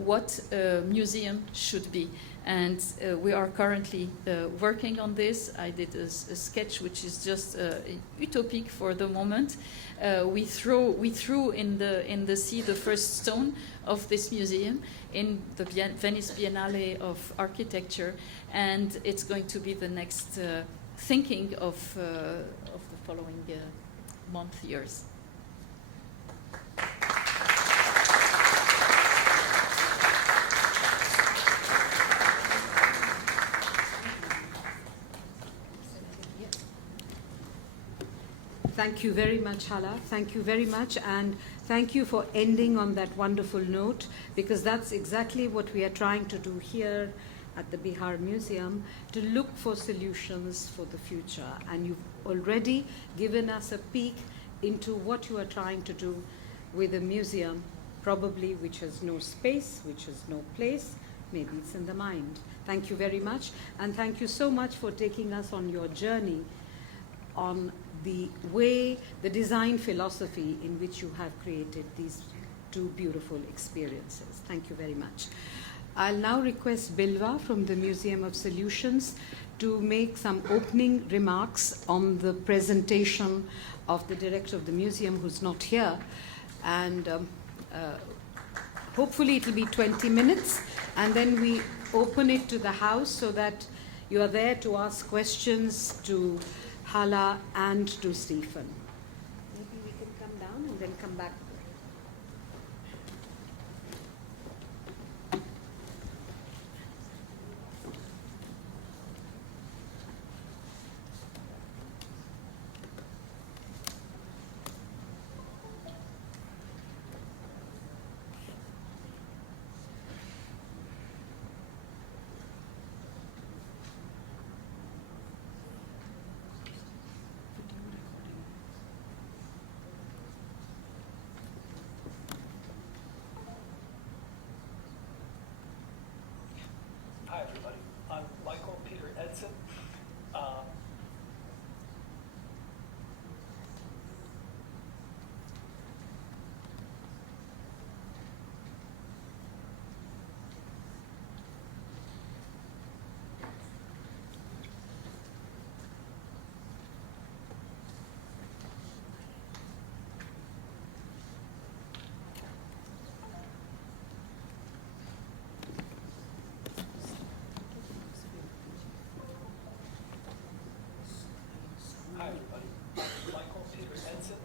what a museum should be. And we are currently working on this. I did a sketch which is just utopic for the moment. We threw in the sea the first stone of this museum in the Venice Biennale of Architecture, and it's going to be the next thinking of the following years. Thank you very much, Hala. Thank you very much, and thank you for ending on that wonderful note, because that's exactly what we are trying to do here at the Bihar Museum, to look for solutions for the future. And you've already given us a peek into what you are trying to do with a museum, probably which has no space, which has no place. Maybe it's in the mind. Thank you very much, and thank you so much for taking us on your journey on the way, the design philosophy in which you have created these two beautiful experiences. Thank you very much. I'll now request Bilwa from the Museum of Solutions to make some opening remarks on the presentation of the director of the museum, who's not here. And hopefully it will be 20 minutes, and then we open it to the house so that you are there to ask questions, to Hala and to Stephen. Maybe we can come down and then come back. Hi, everybody. I'm Michael Peter Edson. Hi, everybody. I'm Michael Peter Edson.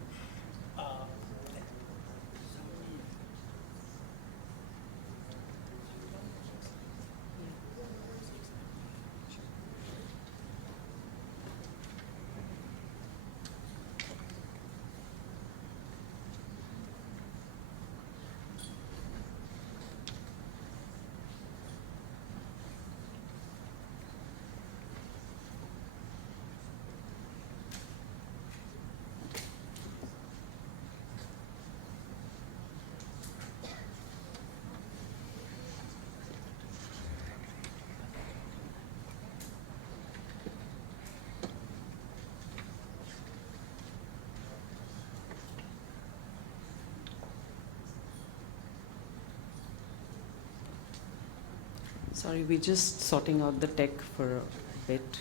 Sorry, we're just sorting out the tech for a bit,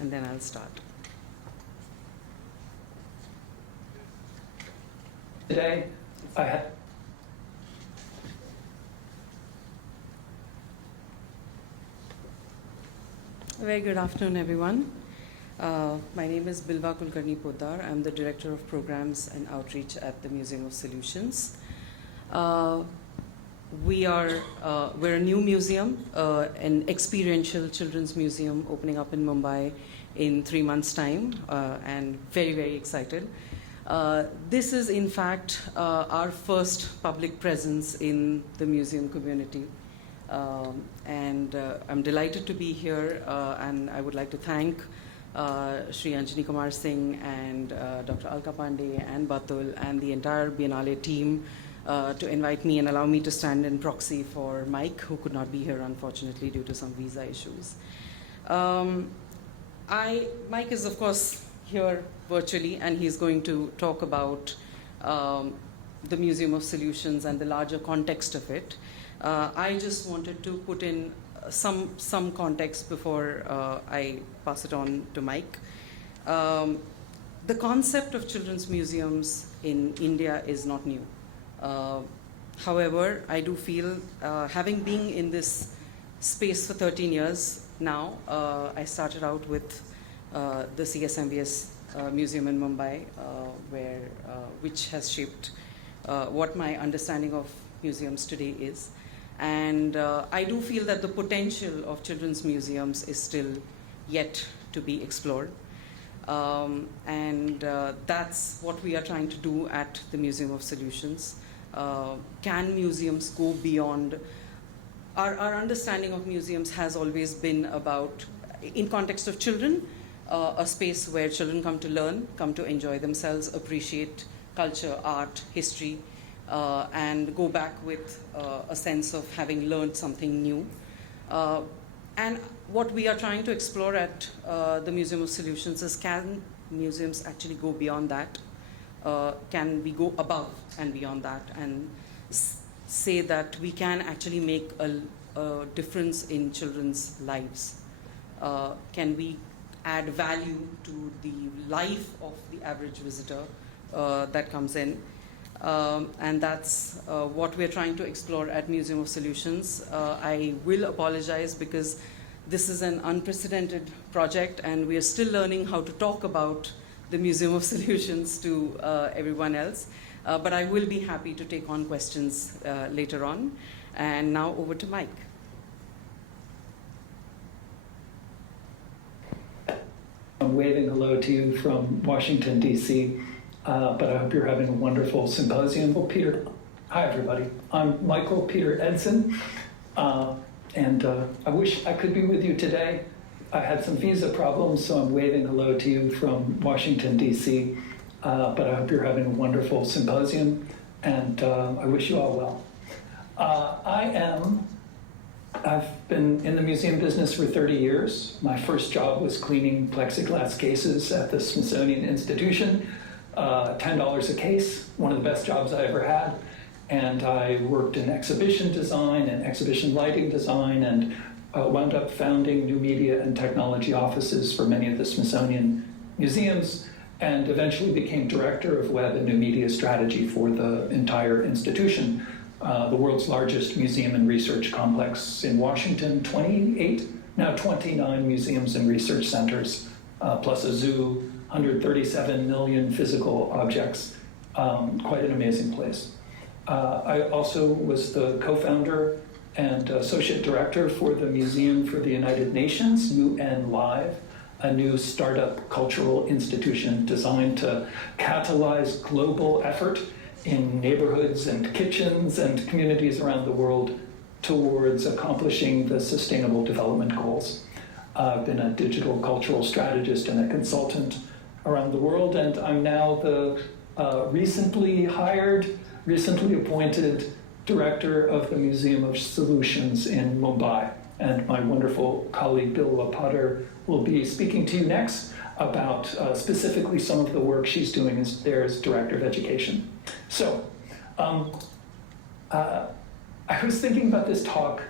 and then I'll start. Today, I had A very good afternoon, everyone. My name is Bilwa Kulkarni Poddar. I'm the Director of Programs and Outreach at the Museum of Solutions. We're a new museum, an experiential children's museum opening up in Mumbai in 3 months' time, and very, very excited. This is, in fact, our first public presence in the museum community. And I'm delighted to be here, and I would like to thank Shri Anjani Kumar Singh and Dr. Alka Pandey and Batul and the entire Biennale team to invite me and allow me to stand in proxy for Mike, who could not be here, unfortunately, due to some visa issues. Mike is, of course, here virtually, and he's going to talk about the Museum of Solutions and the larger context of it. I just wanted to put in some context before I pass it on to Mike. The concept of children's museums in India is not new. However, I do feel, having been in this space for 13 years now, I started out with the CSMVS Museum in Mumbai, which has shaped what my understanding of museums today is. And I do feel that the potential of children's museums is still yet to be explored. And that's what we are trying to do at the Museum of Solutions. Can museums go beyond? Our understanding of museums has always been about, in context of children, a space where children come to learn, come to enjoy themselves, appreciate culture, art, history, and go back with a sense of having learned something new. And what we are trying to explore at the Museum of Solutions is, can museums actually go beyond that? Can we go above and beyond that and say that we can actually make a difference in children's lives? Can we add value to the life of the average visitor that comes in? And that's what we're trying to explore at Museum of Solutions. I will apologize because This is an unprecedented project, and we are still learning how to talk about the Museum of Solutions to everyone else. But I will be happy to take on questions later on. And now over to Mike. I'm waving hello to you from Washington, D.C., but I hope you're having a wonderful symposium. Well, Peter, hi, everybody. I'm Michael Peter Edson, and I wish I could be with you today. I had some visa problems, so I'm waving hello to you from Washington, D.C., but I hope you're having a wonderful symposium, and I wish you all well. I've been in the museum business for 30 years. My first job was cleaning plexiglass cases at the Smithsonian Institution, $10 a case, one of the best jobs I ever had. And I worked in exhibition design and exhibition lighting design, and wound up founding new media and technology offices for many of the Smithsonian museums, and eventually became director of web and new media strategy for the entire institution. The world's largest museum and research complex in Washington, 29 museums and research centers, plus a zoo, 137 million physical objects, quite an amazing place. I also was the co-founder and associate director for the Museum for the United Nations, UN Live, a new startup cultural institution designed to catalyze global effort in neighborhoods and kitchens and communities around the world towards accomplishing the Sustainable Development Goals. I've been a digital cultural strategist and a consultant around the world, and I'm now the recently appointed director of the Museum of Solutions in Mumbai. And my wonderful colleague Bill Lapotter will be speaking to you next about specifically some of the work she's doing there as Director of Education. So, I was thinking about this talk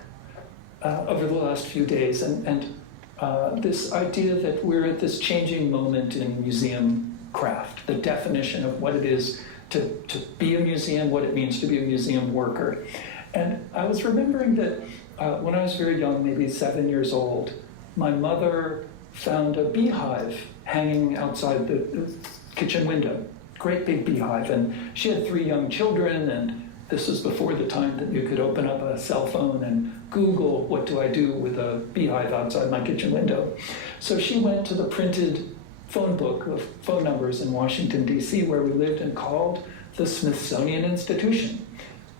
over the last few days, and this idea that we're at this changing moment in museum craft, the definition of what it is to be a museum, what it means to be a museum worker. And I was remembering that when I was very young, maybe 7 years old, my mother found a beehive hanging outside the kitchen window, great big beehive. And she had 3 young children, and this was before the time that you could open up a cell phone and Google, what do I do with a beehive outside my kitchen window? So she went to the printed phone book of phone numbers in Washington, D.C., where we lived, and called the Smithsonian Institution.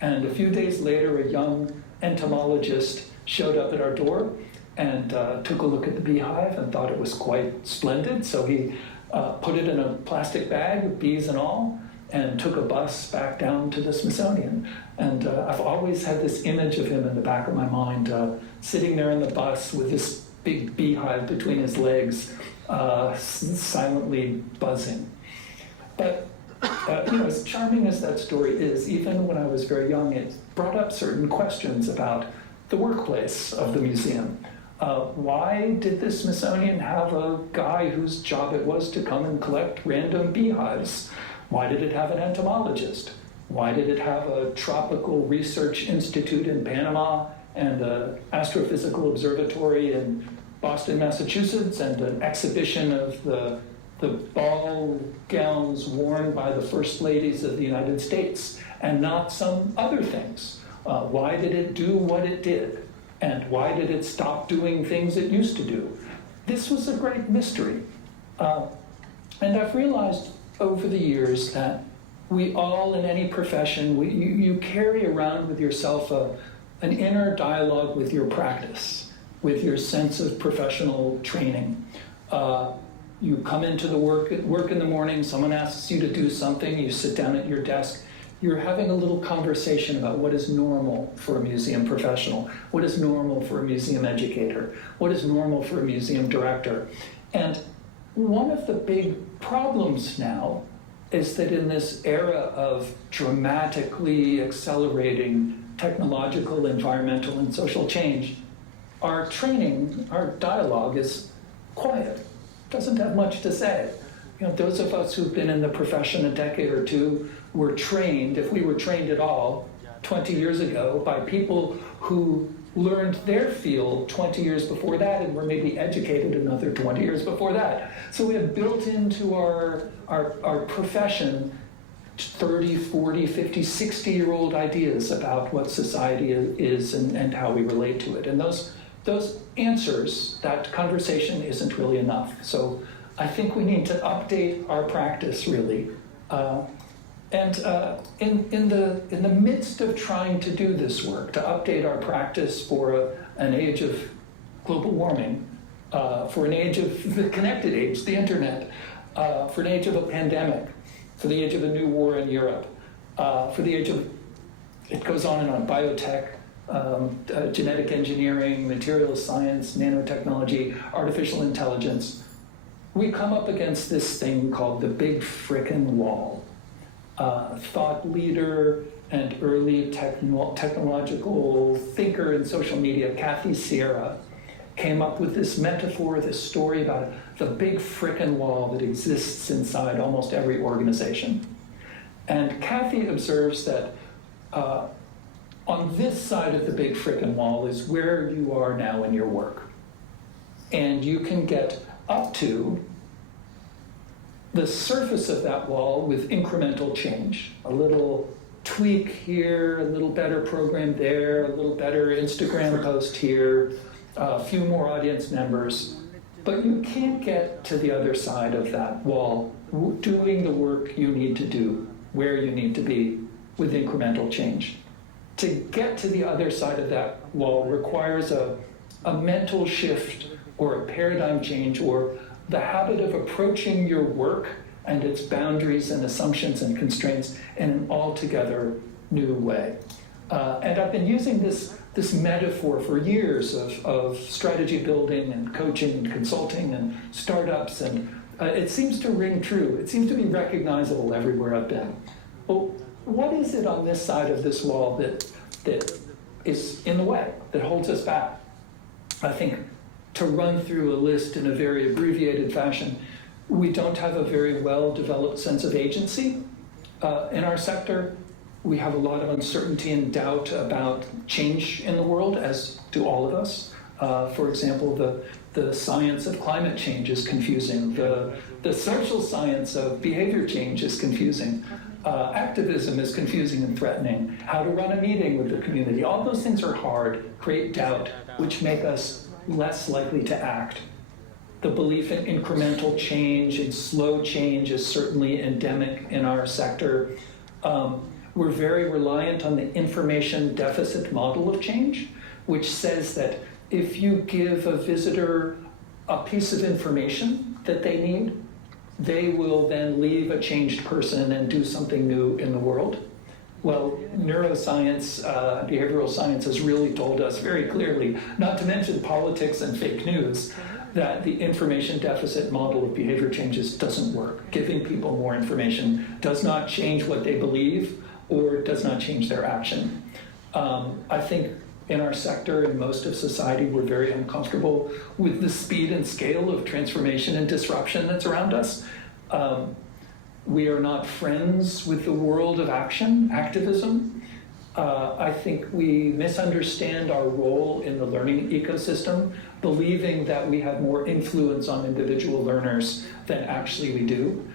And a few days later, a young entomologist showed up at our door and took a look at the beehive and thought it was quite splendid. So he put it in a plastic bag with bees and all, and took a bus back down to the Smithsonian. And I've always had this image of him in the back of my mind, sitting there in the bus with this big beehive between his legs, silently buzzing. But as charming as that story is, even when I was very young, it brought up certain questions about the workplace of the museum. Why did the Smithsonian have a guy whose job it was to come and collect random beehives? Why did it have an entomologist? Why did it have a tropical research institute in Panama and an astrophysical observatory in Boston, Massachusetts, and an exhibition of the ball gowns worn by the first ladies of the United States, and not some other things? Why did it do what it did? And why did it stop doing things it used to do? This was a great mystery. And I've realized over the years that we all, in any profession, you carry around with yourself an inner dialogue with your practice, with your sense of professional training. You come into the work in the morning, someone asks you to do something, you sit down at your desk, you're having a little conversation about what is normal for a museum professional, what is normal for a museum educator, what is normal for a museum director. And one of the big problems now is that in this era of dramatically accelerating technological, environmental, and social change, our training, our dialogue is quiet, doesn't have much to say. Those of us who've been in the profession a decade or two were trained, if we were trained at all, 20 years ago by people who learned their field 20 years before that and were maybe educated another 20 years before that. So we have built into our profession 30, 40, 50, 60-year-old ideas about what society is and how we relate to it. And those answers, that conversation isn't really enough. So I think we need to update our practice, really. In the midst of trying to do this work, to update our practice for an age of global warming, for an age of the connected age, the internet, for an age of a pandemic, for the age of a new war in Europe, for the age of, it goes on and on, biotech, genetic engineering, materials science, nanotechnology, artificial intelligence, we come up against this thing called the big frickin' wall. Thought leader and early technological thinker in social media, Kathy Sierra, came up with this metaphor, this story about the big frickin' wall that exists inside almost every organization. And Kathy observes that on this side of the big frickin' wall is where you are now in your work. And you can get up to the surface of that wall with incremental change. A little tweak here, a little better program there, a little better Instagram post here, a few more audience members. But you can't get to the other side of that wall doing the work you need to do, where you need to be with incremental change. To get to the other side of that wall requires a mental shift or a paradigm change or the habit of approaching your work and its boundaries and assumptions and constraints in an altogether new way. And I've been using this metaphor for years of strategy building and coaching and consulting and startups, and it seems to ring true. It seems to be recognizable everywhere I've been. Well, what is it on this side of this wall that is in the way, that holds us back? I think to run through a list in a very abbreviated fashion, we don't have a very well-developed sense of agency in our sector. We have a lot of uncertainty and doubt about change in the world, as do all of us. For example, the science of climate change is confusing. The social science of behavior change is confusing. Activism is confusing and threatening. How to run a meeting with the community. All those things are hard, create doubt, which make us less likely to act. The belief in incremental change and slow change is certainly endemic in our sector. We're very reliant on the information deficit model of change, which says that if you give a visitor a piece of information that they need, they will then leave a changed person and do something new in the world. Well, neuroscience, behavioral science has really told us very clearly, not to mention politics and fake news, that the information deficit model of behavior changes doesn't work. Giving people more information does not change what they believe or does not change their action. I think in our sector, in most of society, we're very uncomfortable with the speed and scale of transformation and disruption that's around us. We are not friends with the world of action, activism. I think we misunderstand our role in the learning ecosystem, believing that we have more influence on individual learners than actually we do.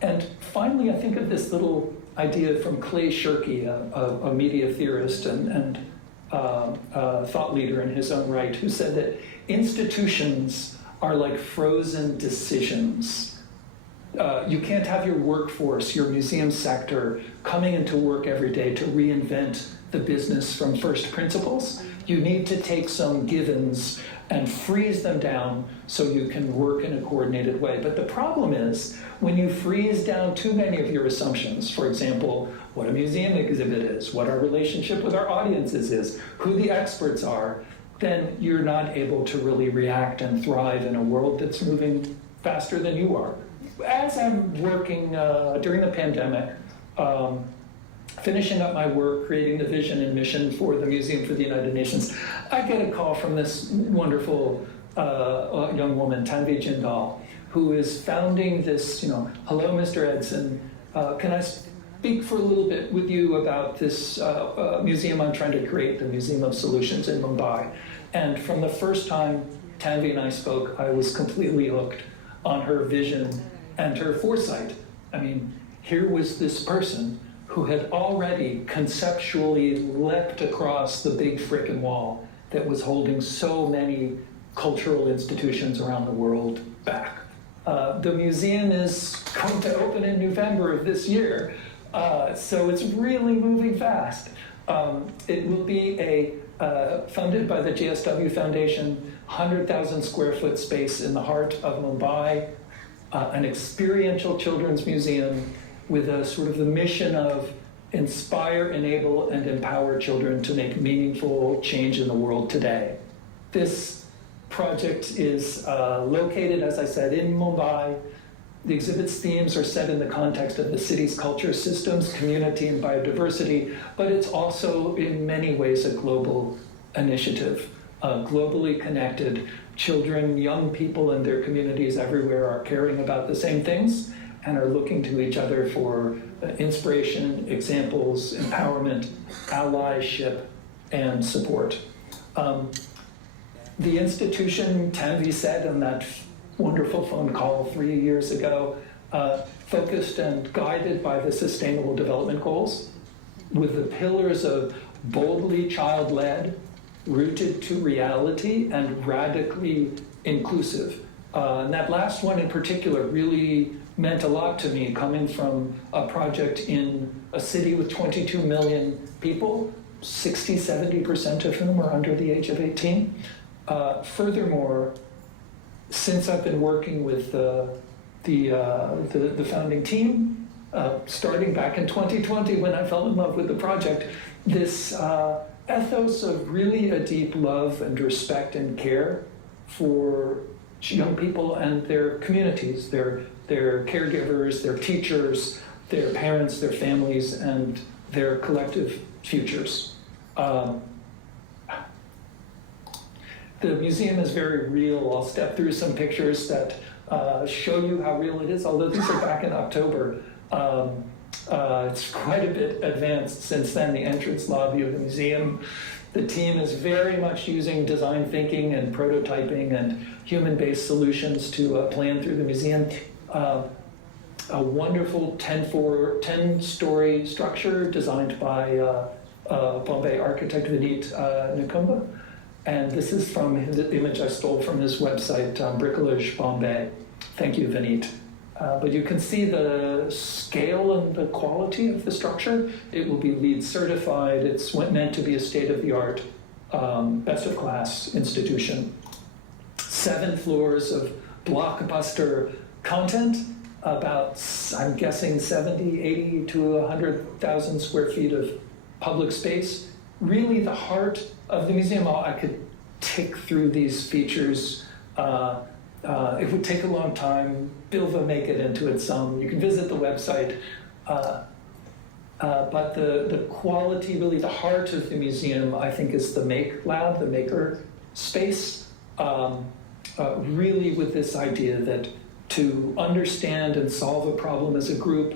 And finally, I think of this little idea from Clay Shirky, a media theorist and thought leader in his own right, who said that institutions are like frozen decisions. You can't have your workforce, your museum sector, coming into work every day to reinvent the business from first principles. You need to take some givens and freeze them down so you can work in a coordinated way. But the problem is, when you freeze down too many of your assumptions, for example, what a museum exhibit is, what our relationship with our audiences is, who the experts are, then you're not able to really react and thrive in a world that's moving faster than you are. As I'm working during the pandemic, finishing up my work, creating the vision and mission for the Museum for the United Nations, I get a call from this wonderful young woman, Tanvi Jindal, who is founding this, hello, Mr. Edson, can I speak for a little bit with you about this museum I'm trying to create, the Museum of Solutions in Mumbai. And from the first time Tanvi and I spoke, I was completely hooked on her vision and her foresight. I mean, here was this person who had already conceptually leapt across the big frickin' wall that was holding so many cultural institutions around the world back. The museum is going to open in November of this year, so it's really moving fast. It will be funded by the GSW Foundation, 100,000 square foot space in the heart of Mumbai, an experiential children's museum with a sort of the mission of inspire, enable, and empower children to make meaningful change in the world today. This project is located, as I said, in Mumbai. The exhibit's themes are set in the context of the city's culture, systems, community, and biodiversity, but it's also in many ways a global initiative, globally connected. Children, young people, and their communities everywhere are caring about the same things and are looking to each other for inspiration, examples, empowerment, allyship, and support. The institution, Tanvi said in that wonderful phone call 3 years ago, focused and guided by the Sustainable Development Goals, with the pillars of boldly child-led, rooted to reality, and radically inclusive. And that last one in particular really meant a lot to me, coming from a project in a city with 22 million people, 60–70% of whom are under the age of 18. Furthermore, since I've been working with the founding team, starting back in 2020 when I fell in love with the project, this ethos of really a deep love and respect and care for young people and their communities, their caregivers, their teachers, their parents, their families, and their collective futures. The museum is very real. I'll step through some pictures that show you how real it is, although these are back in October. It's quite a bit advanced since then, the entrance lobby of the museum. The team is very much using design thinking and prototyping and human-based solutions to plan through the museum. A wonderful 10-story structure designed by Bombay architect Vineet Nikumba. And this is from the image I stole from his website, Bricolage Bombay. Thank you, Vineet. But you can see the scale and the quality of the structure. It will be LEED certified. It's meant to be a state-of-the-art, best-of-class institution. 7 floors of blockbuster content, about, I'm guessing, 70, 80 to 100,000 square feet of public space. Really the heart of the museum. I could tick through these features. It would take a long time. Bill will make it into it some. You can visit the website. But the quality, really the heart of the museum, I think, is the Make Lab, the maker space. Really with this idea that to understand and solve a problem as a group,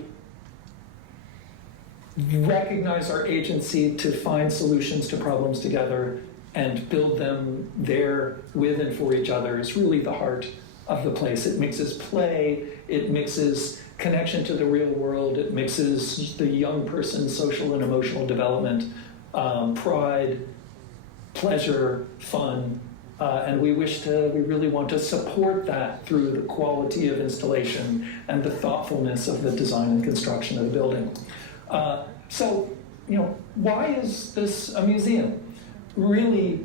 recognize our agency to find solutions to problems together and build them there with and for each other is really the heart of the place. It mixes play, it mixes connection to the real world, it mixes the young person's social and emotional development, pride, pleasure, fun, and we really want to support that through the quality of installation and the thoughtfulness of the design and construction of the building. So, why is this a museum? Really,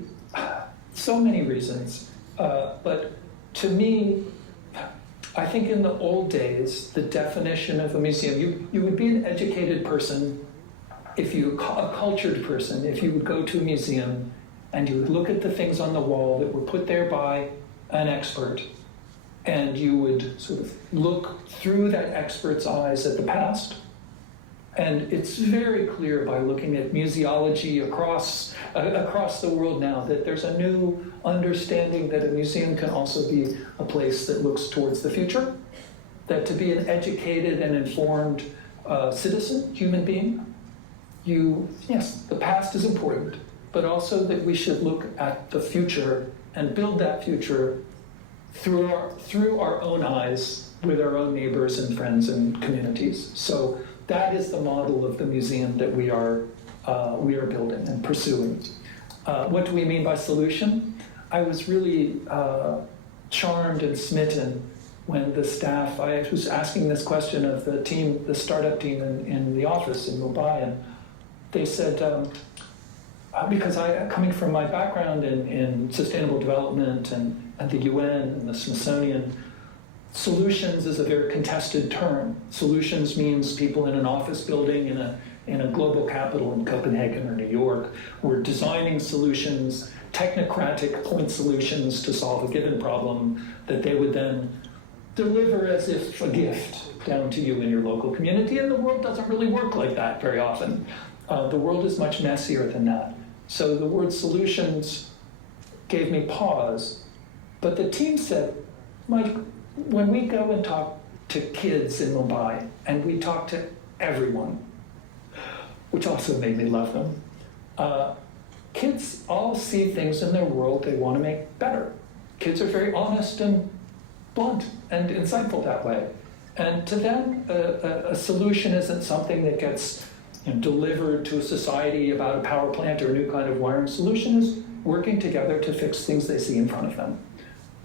so many reasons. But to me, I think in the old days, the definition of a museum, you would be an educated person, a cultured person, if you would go to a museum and you would look at the things on the wall that were put there by an expert, and you would sort of look through that expert's eyes at the past. And it's very clear by looking at museology across the world now that there's a new understanding that a museum can also be a place that looks towards the future, that to be an educated and informed citizen, human being. Yes, the past is important, but also that we should look at the future and build that future through our own eyes with our own neighbors and friends and communities. So that is the model of the museum that we are building and pursuing. What do we mean by solution? I was really charmed and smitten when the staff, I was asking this question of the team, the startup team in the office in Mumbai, and they said, because coming from my background in sustainable development and the UN and the Smithsonian, solutions is a very contested term. Solutions means people in an office building in a global capital in Copenhagen or New York were designing solutions, technocratic point solutions to solve a given problem that they would then deliver as if a gift down to you in your local community. And the world doesn't really work like that very often. The world is much messier than that. So the word solutions gave me pause. But the team said, Mike, when we go and talk to kids in Mumbai, and we talk to everyone, which also made me love them, kids all see things in their world they want to make better. Kids are very honest and blunt and insightful that way. And to them, a solution isn't something that gets delivered to a society about a power plant or a new kind of wiring. Solution is working together to fix things they see in front of them.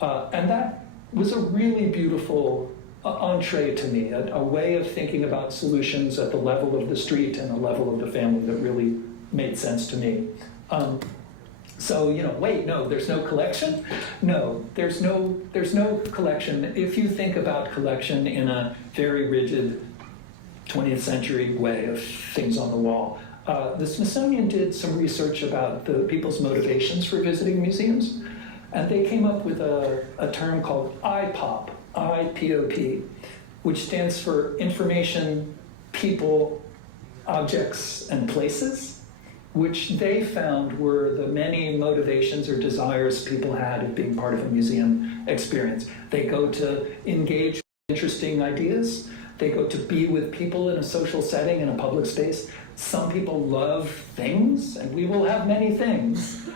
And that was a really beautiful entree to me, a way of thinking about solutions at the level of the street and the level of the family that really made sense to me. So, wait, no, there's no collection? No, there's no collection. If you think about collection in a very rigid 20th century way of things on the wall, the Smithsonian did some research about the people's motivations for visiting museums, and they came up with a term called IPOP, I-P-O-P, which stands for information, people, objects, and places, which they found were the many motivations or desires people had of being part of a museum experience. They go to engage with interesting ideas. They go to be with people in a social setting, in a public space. Some people love things, and we will have many things.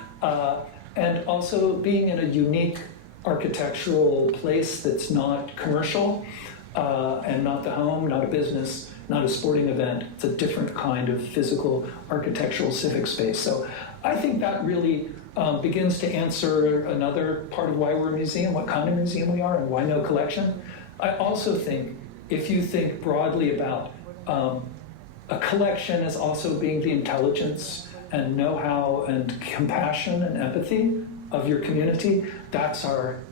And also being in a unique architectural place that's not commercial, and not the home, not a business, not a sporting event. It's a different kind of physical, architectural, civic space. So I think that really begins to answer another part of why we're a museum, what kind of museum we are, and why no collection. I also think, if you think broadly about a collection as also being the intelligence and know-how and compassion and empathy of your community, that's our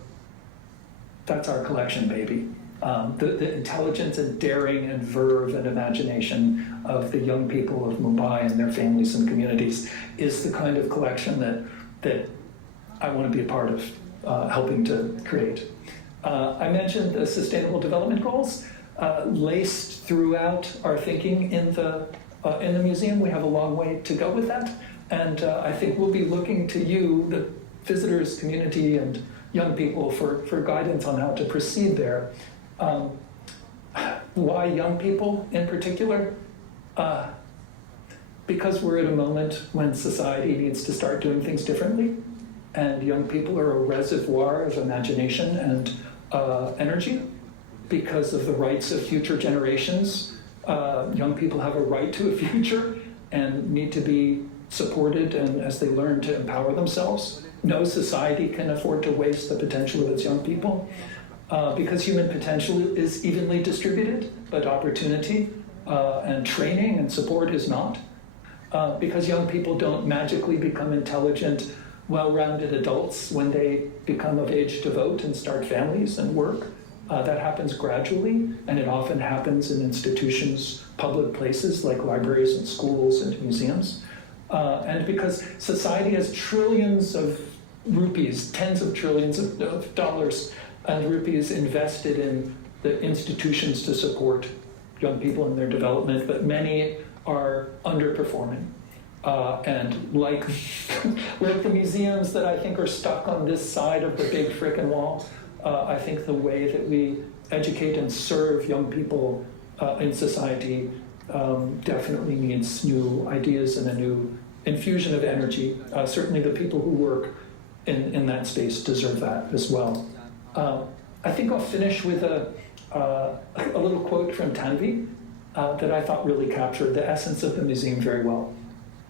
collection, baby. The intelligence and daring and verve and imagination of the young people of Mumbai and their families and communities is the kind of collection that I want to be a part of helping to create. I mentioned the Sustainable Development Goals. Laced throughout our thinking in the museum. We have a long way to go with that, and I think we'll be looking to you, the visitors, community, and young people for guidance on how to proceed there. Why young people in particular? Because we're at a moment when society needs to start doing things differently, and young people are a reservoir of imagination and energy. Because of the rights of future generations, young people have a right to a future and need to be supported, and as they learn to empower themselves. No society can afford to waste the potential of its young people, because human potential is evenly distributed, but opportunity and training and support is not. Because young people don't magically become intelligent, well-rounded adults when they become of age to vote and start families and work. That happens gradually, and it often happens in institutions, public places like libraries and schools and museums. And because society has trillions of rupees, tens of trillions of dollars and rupees invested in the institutions to support young people in their development, but many are underperforming. And like the museums that I think are stuck on this side of the big frickin' wall, I think the way that we educate and serve young people in society definitely needs new ideas and a new infusion of energy. Certainly the people who work in that space deserve that as well. I think I'll finish with a little quote from Tanvi that I thought really captured the essence of the museum very well.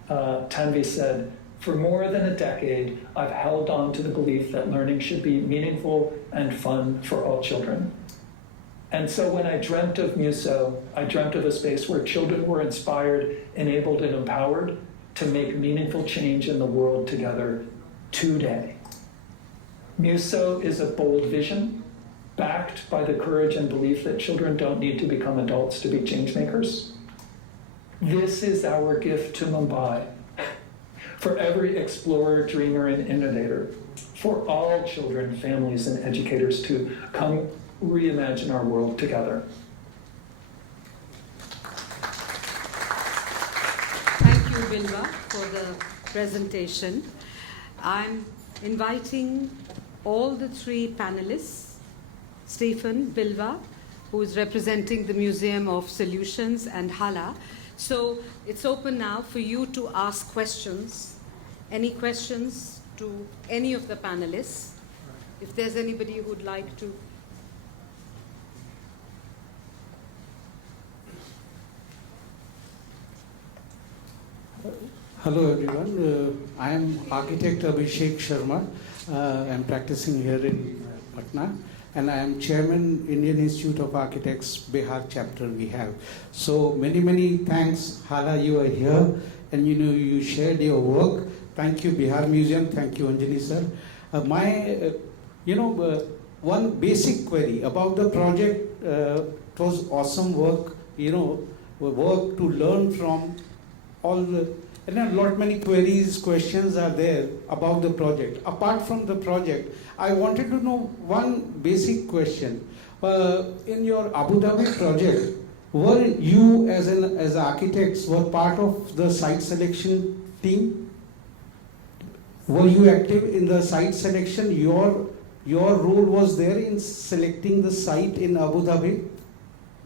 Tanvi said, "For more than a decade, I've held on to the belief that learning should be meaningful and fun for all children. And so when I dreamt of Muso, I dreamt of a space where children were inspired, enabled, and empowered to make meaningful change in the world together today." Muso is a bold vision, backed by the courage and belief that children don't need to become adults to be change makers. This is our gift to Mumbai, for every explorer, dreamer, and innovator, for all children, families, and educators to come reimagine our world together. Thank you, Bilva, for the presentation. I'm inviting all the three panelists, Stephen, Bilva, who is representing the Museum of Solutions, and Hala. So it's open now for you to ask questions. Any questions to any of the panelists? If there's anybody who would like to. Hello everyone, I am architect Abhishek Sharma. I am practicing here in Patna, and I am chairman Indian Institute of Architects Bihar chapter we have. So many thanks, Hala, you are here, and you shared your work. Thank you Bihar Museum, thank you Anjali sir. One basic query about the project, it was awesome work, work to learn from all the, and a lot many queries, questions are there about the project. Apart from the project, I wanted to know one basic question. In your Abu Dhabi project, were you as architects were part of the site selection team? Were you active in the site selection? Your role was there in selecting the site in Abu Dhabi?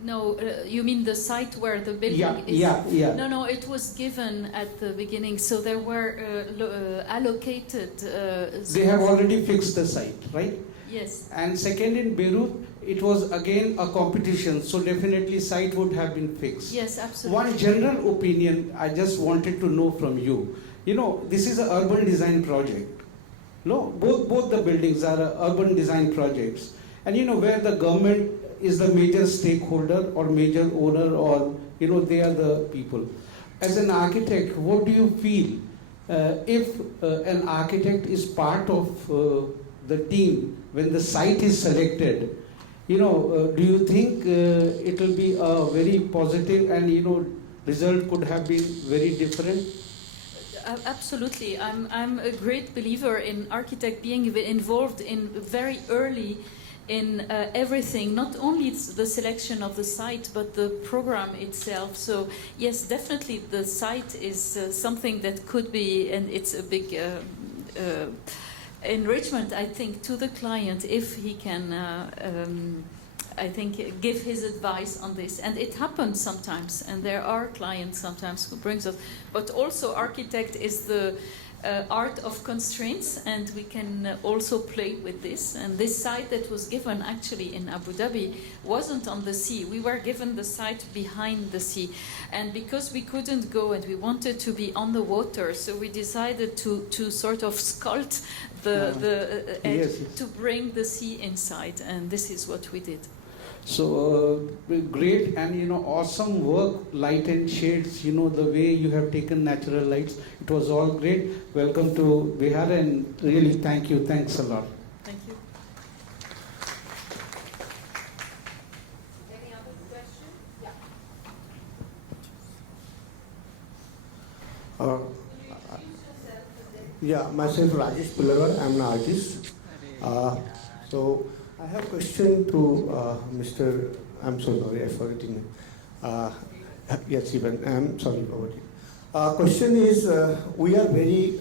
No, you mean the site where the building is? Yeah. No, it was given at the beginning, so there were allocated They have already fixed the site, right? Yes. And second, in Beirut, it was again a competition, so definitely site would have been fixed. Yes, absolutely. One general opinion I just wanted to know from you. This is an urban design project. No, both the buildings are urban design projects. And where the government is the major stakeholder or major owner, or they are the people. As an architect, what do you feel if an architect is part of the team when the site is selected? Do you think it will be a very positive and result could have been very different? Absolutely. I'm a great believer in architect being involved in very early in everything, not only the selection of the site, but the program itself. So yes, definitely the site is something that could be, and it's a big enrichment, I think, to the client if he can, I think, give his advice on this. And it happens sometimes, and there are clients sometimes who brings us, but also architect is the art of constraints, and we can also play with this. And this site that was given actually in Abu Dhabi wasn't on the sea. We were given the site behind the sea, and because we couldn't go and we wanted to be on the water, so we decided to sort of sculpt the edge, yes. to bring the sea inside, and this is what we did. So great and awesome work, light and shades, the way you have taken natural lights, it was all great. Welcome to Bihar, and really thank you, thanks a lot. Thank you. Any other questions? Yeah. Myself Rajesh Pullarwar, I'm an artist. So I have a question to Mr. I'm so sorry, I forgot his name. Yes, even I'm sorry about it. Question is, we are very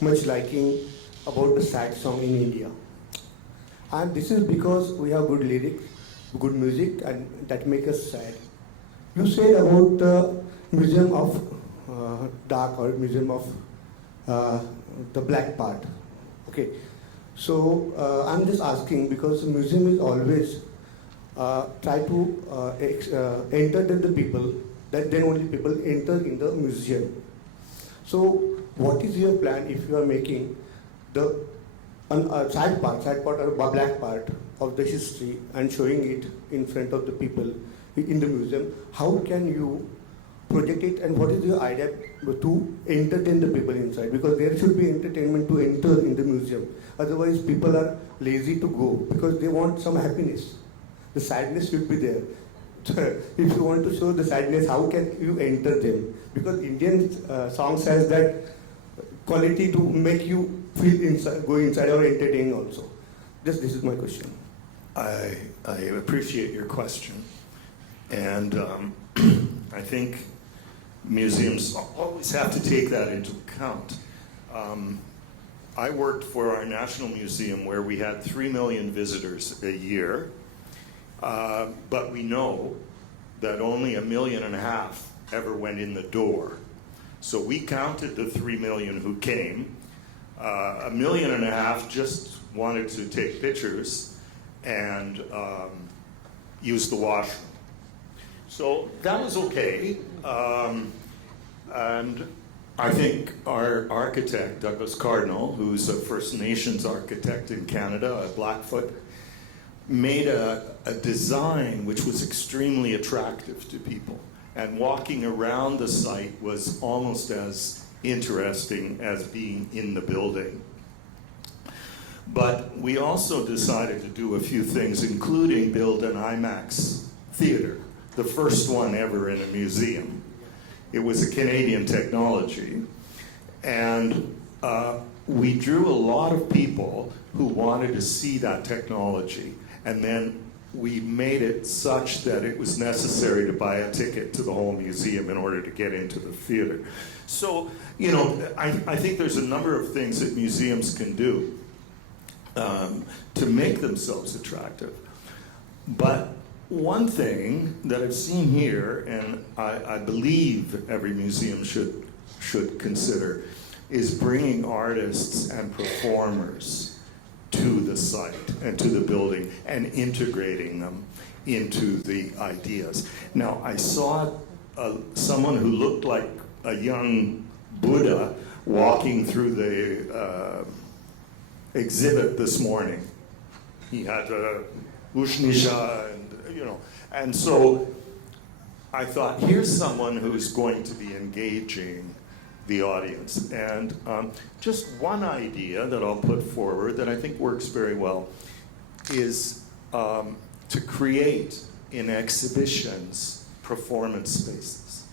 much liking about the sad song in India, and this is because we have good lyrics, good music, and that make us sad. You said about the Museum of Dark or Museum of the black part. Okay, so I'm just asking because the museum is always try to entertain the people, that then only people enter in the museum. So what is your plan if you are making the side part or black part of the history and showing it in front of the people in the museum? How can you project it, and what is your idea to entertain the people inside? Because there should be entertainment to enter in the museum. Otherwise people are lazy to go because they want some happiness. The sadness should be there. If you want to show the sadness, how can you enter them? Because Indian song says that quality to make you feel inside, go inside or entertain also. Just this is my question. I appreciate your question, and I think museums always have to take that into account. I worked for our National Museum where we had 3 million visitors a year, but we know that only 1.5 million ever went in the door. So we counted the 3 million who came. 1.5 million just wanted to take pictures and use the washroom. So that was okay. And I think our architect, Douglas Cardinal, who's a First Nations architect in Canada, a Blackfoot, made a design which was extremely attractive to people. And walking around the site was almost as interesting as being in the building. But we also decided to do a few things, including build an IMAX theater, the first one ever in a museum. It was a Canadian technology, and we drew a lot of people who wanted to see that technology, and then we made it such that it was necessary to buy a ticket to the whole museum in order to get into the theater. So, you know, I think there's a number of things that museums can do to make themselves attractive. But one thing that I've seen here, and I believe every museum should consider, is bringing artists and performers to the site and to the building and integrating them into the ideas. Now, I saw someone who looked like a young Buddha walking through the exhibit this morning. He had a Ushnisha, and you know, and so I thought, here's someone who's going to be engaging the audience. And just one idea that I'll put forward that I think works very well is to create in exhibitions performance spaces.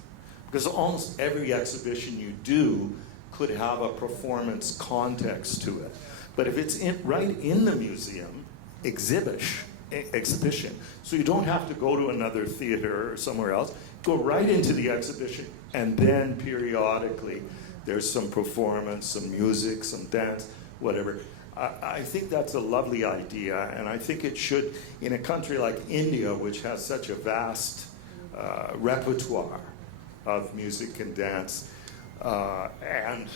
Because almost every exhibition you do could have a performance context to it. But if it's right in the museum, exhibition, so you don't have to go to another theater or somewhere else, go right into the exhibition, and then periodically there's some performance, some music, some dance, whatever. I think that's a lovely idea, and I think it should, in a country like India, which has such a vast repertoire of music and dance and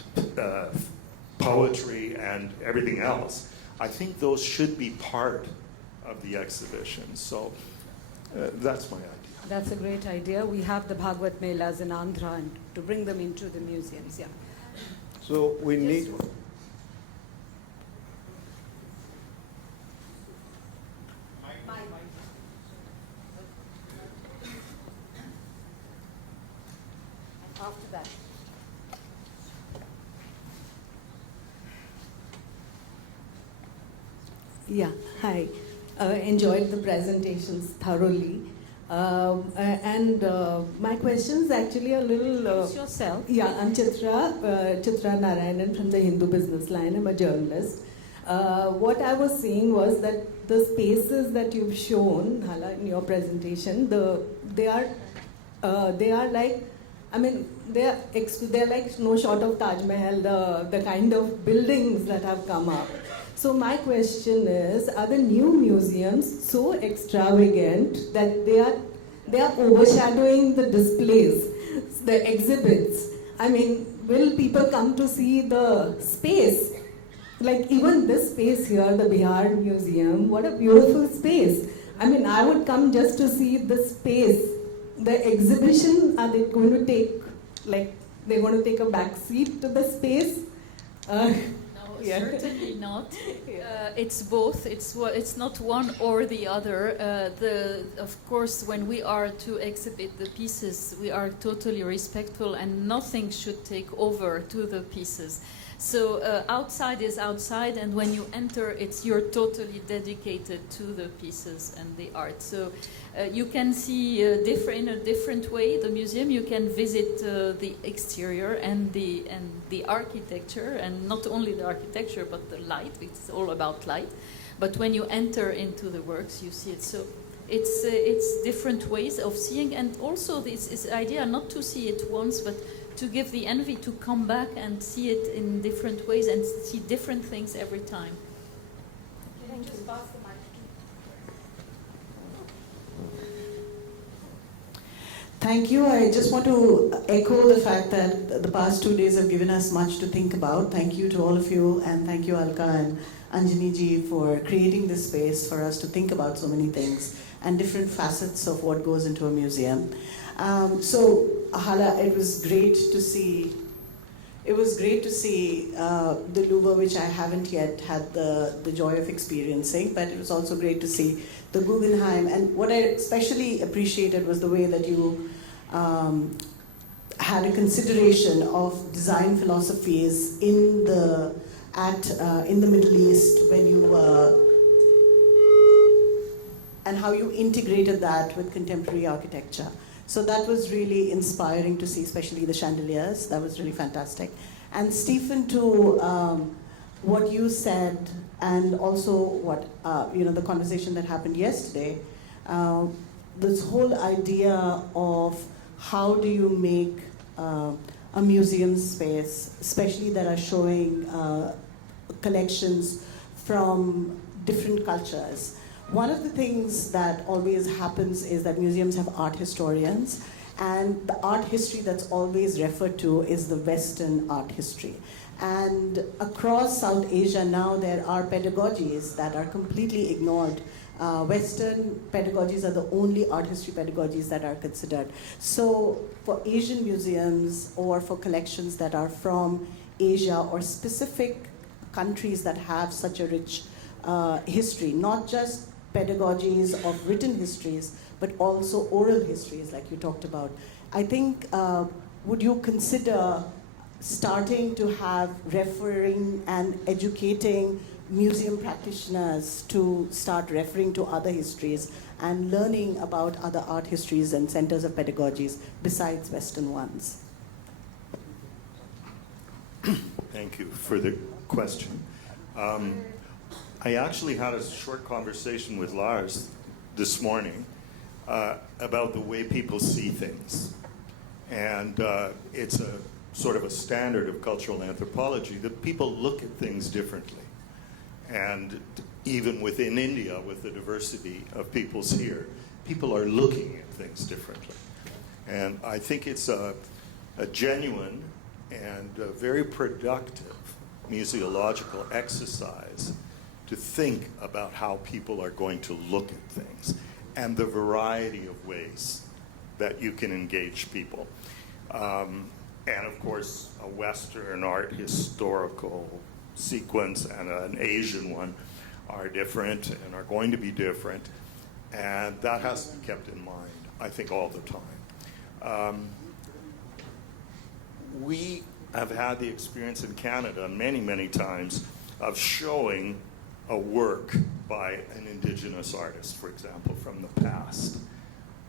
poetry and everything else, I think those should be part of the exhibition. So that's my idea. That's a great idea. We have the Bhagwat Melas in Andhra, and to bring them into the museums, yeah. So we need... After that. Yeah, hi. Enjoyed the presentations thoroughly. My question is actually a little... Introduce yourself. Yeah, I'm Chitra Narayanan from the Hindu Business Line. I'm a journalist. What I was saying was that the spaces that you've shown, Hala, in your presentation, they are like, I mean, they're like no short of Taj Mahal, the kind of buildings that have come up. So my question is, are the new museums so extravagant that they are they are overshadowing the displays, the exhibits. I mean, will people come to see the space? Like even this space here, the Bihar Museum, what a beautiful space. I mean, I would come just to see the space. The exhibition, are they going to take, like, they're going to take a back seat to the space? No, certainly not. It's both. It's not one or the other. Of course, when we are to exhibit the pieces, we are totally respectful, and nothing should take over to the pieces. So outside is outside, and when you enter, you're totally dedicated to the pieces and the art. So you can see in a different way the museum. You can visit the exterior and the architecture, and not only the architecture but the light. It's all about light. But when you enter into the works, you see it. So it's different ways of seeing, and also this idea not to see it once, but to give the envy to come back and see it in different ways and see different things every time. Can I just pass the mic? Thank you. I just want to echo the fact that the past 2 days have given us much to think about. Thank you to all of you, and thank you, Alka and Anjani ji, for creating this space for us to think about so many things and different facets of what goes into a museum. So, Hala, it was great to see. It was great to see the Louvre, which I haven't yet had the joy of experiencing, but it was also great to see the Guggenheim. And what I especially appreciated was the way that you had a consideration of design philosophies in the Middle East when you and how you integrated that with contemporary architecture. So that was really inspiring to see, especially the chandeliers. That was really fantastic. And Stephen, to what you said, and also what the conversation that happened yesterday, this whole idea of how do you make a museum space, especially that are showing collections from different cultures. One of the things that always happens is that museums have art historians, and the art history that's always referred to is the Western art history. And across South Asia now there are pedagogies that are completely ignored. Western pedagogies are the only art history pedagogies that are considered. So for Asian museums or for collections that are from Asia or specific countries that have such a rich history, not just pedagogies of written histories, but also oral histories like you talked about. I think, would you consider starting to have referring and educating museum practitioners to start referring to other histories and learning about other art histories and centers of pedagogies besides Western ones? Thank you for the question. I actually had a short conversation with Lars this morning about the way people see things. And it's a sort of a standard of cultural anthropology that people look at things differently. And even within India, with the diversity of peoples here, people are looking at things differently. And I think it's a genuine and a very productive museological exercise to think about how people are going to look at things and the variety of ways that you can engage people. And of course, a Western art historical sequence and an Asian one are different and are going to be different. And that has to be kept in mind, I think, all the time. We have had the experience in Canada many, many times of showing a work by an Indigenous artist, for example, from the past.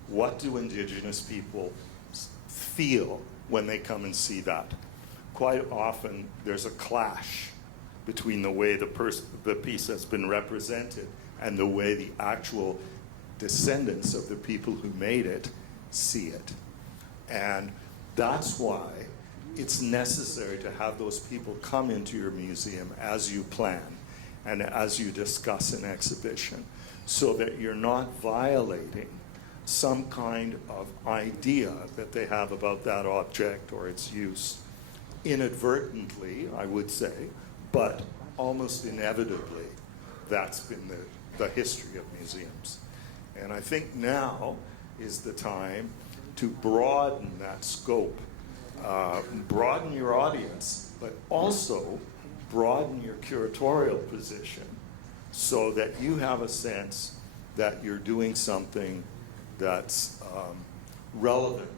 What do Indigenous people feel when they come and see that? Quite often there's a clash between the way the piece has been represented and the way the actual descendants of the people who made it see it. And that's why it's necessary to have those people come into your museum as you plan and as you discuss an exhibition, so that you're not violating some kind of idea that they have about that object or its use. Inadvertently, I would say, but almost inevitably, that's been the history of museums. And I think now is the time to broaden that scope, broaden your audience, but also broaden your curatorial position so that you have a sense that you're doing something that's relevant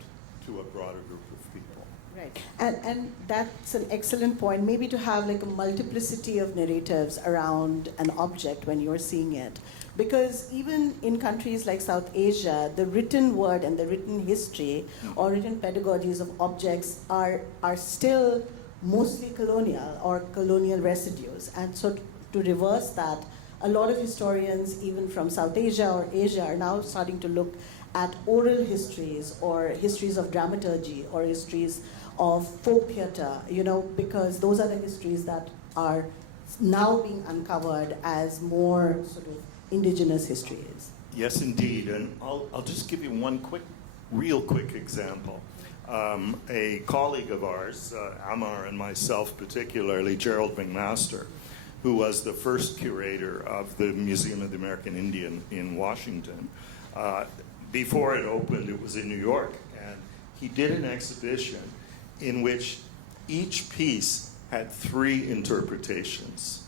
to a broader group of people. Right, and that's an excellent point. Maybe to have like a multiplicity of narratives around an object when you're seeing it. Because even in countries like South Asia, the written word and the written history or written pedagogies of objects are still mostly colonial or colonial residues. And so to reverse that, a lot of historians, even from South Asia or Asia, are now starting to look at oral histories or histories of dramaturgy or histories of folk theater, you know, because those are the histories that are now being uncovered as more sort of indigenous histories. Yes, indeed. And I'll just give you one real quick example. A colleague of ours, Amar and myself particularly, Gerald McMaster, who was the first curator of the Museum of the American Indian in Washington. Before it opened, it was in New York, and he did an exhibition in which each piece had 3 interpretations,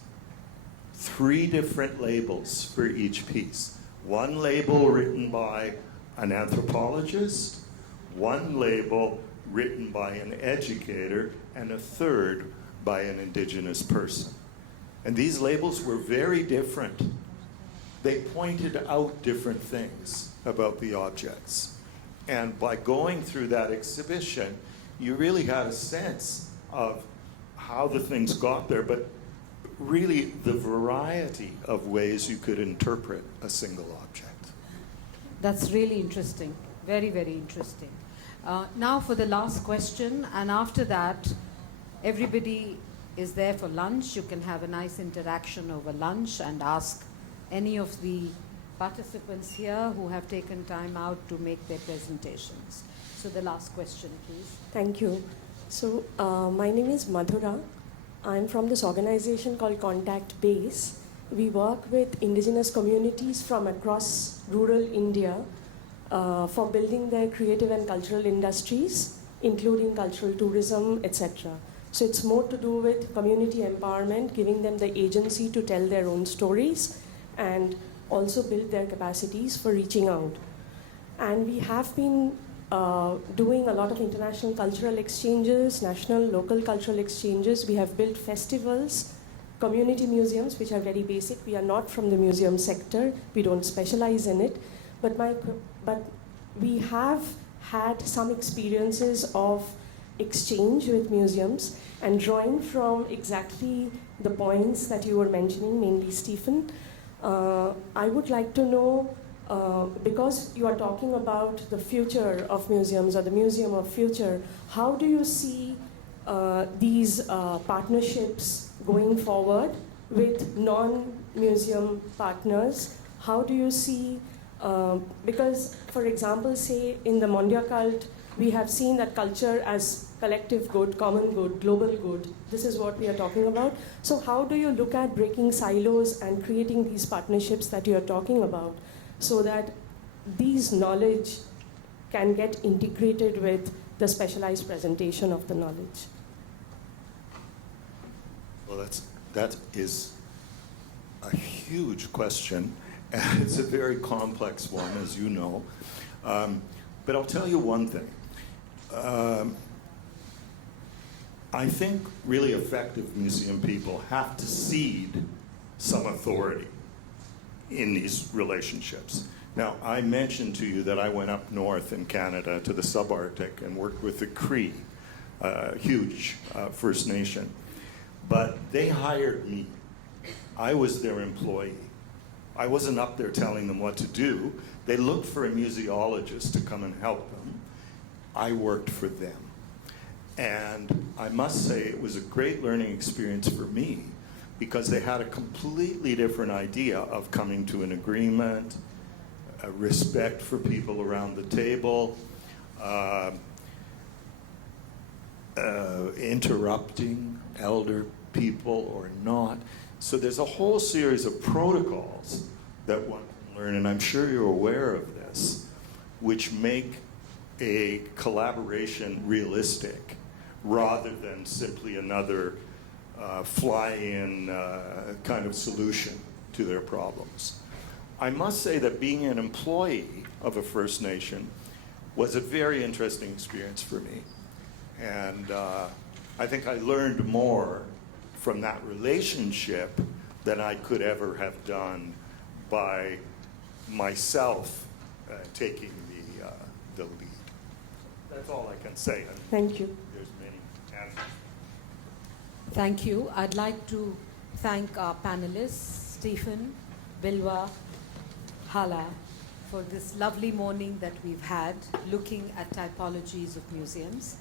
3 different labels for each piece. One label written by an anthropologist, one label written by an educator, and a third by an indigenous person. And these labels were very different. They pointed out different things about the objects. And by going through that exhibition, you really had a sense of how the things got there, but really the variety of ways you could interpret a single object. That's really interesting. Very, very interesting. Now for the last question, and after that, everybody is there for lunch. You can have a nice interaction over lunch and ask any of the participants here who have taken time out to make their presentations. So the last question, please. Thank you. So my name is Madhura. I'm from this organization called Contact Base. We work with indigenous communities from across rural India for building their creative and cultural industries, including cultural tourism, etc. So it's more to do with community empowerment, giving them the agency to tell their own stories and also build their capacities for reaching out. And we have been doing a lot of international cultural exchanges, national, local cultural exchanges. We have built festivals, community museums, which are very basic. We are not from the museum sector. We don't specialize in it. But we have had some experiences of exchange with museums, and drawing from exactly the points that you were mentioning, mainly Stephen, I would like to know, because you are talking about the future of museums or the museum of future, how do you see these partnerships going forward with non-museum partners? How do you see, because for example, say in the Mondia cult, we have seen that culture as collective good, common good, global good. This is what we are talking about. So how do you look at breaking silos and creating these partnerships that you are talking about so that these knowledge can get integrated with the specialized presentation of the knowledge? Well, that is a huge question, and it's a very complex one, as you know. But I'll tell you one thing. I think really effective museum people have to cede some authority in these relationships. Now, I mentioned to you that I went up north in Canada to the subarctic and worked with the Cree, huge First Nation. But they hired me. I was their employee. I wasn't up there telling them what to do. They looked for a museologist to come and help them. I worked for them. And I must say it was a great learning experience for me because they had a completely different idea of coming to an agreement, a respect for people around the table, interrupting elder people or not. So there's a whole series of protocols that one can learn, and I'm sure you're aware of this, which make a collaboration realistic rather than simply another fly-in kind of solution to their problems. I must say that being an employee of a First Nation was a very interesting experience for me. And I think I learned more from that relationship than I could ever have done by myself taking the lead. That's all I can say. Thank you. There's many answers. Thank you. I'd like to thank our panelists, Stephen, Bilwa, Hala, for this lovely morning that we've had looking at typologies of museums.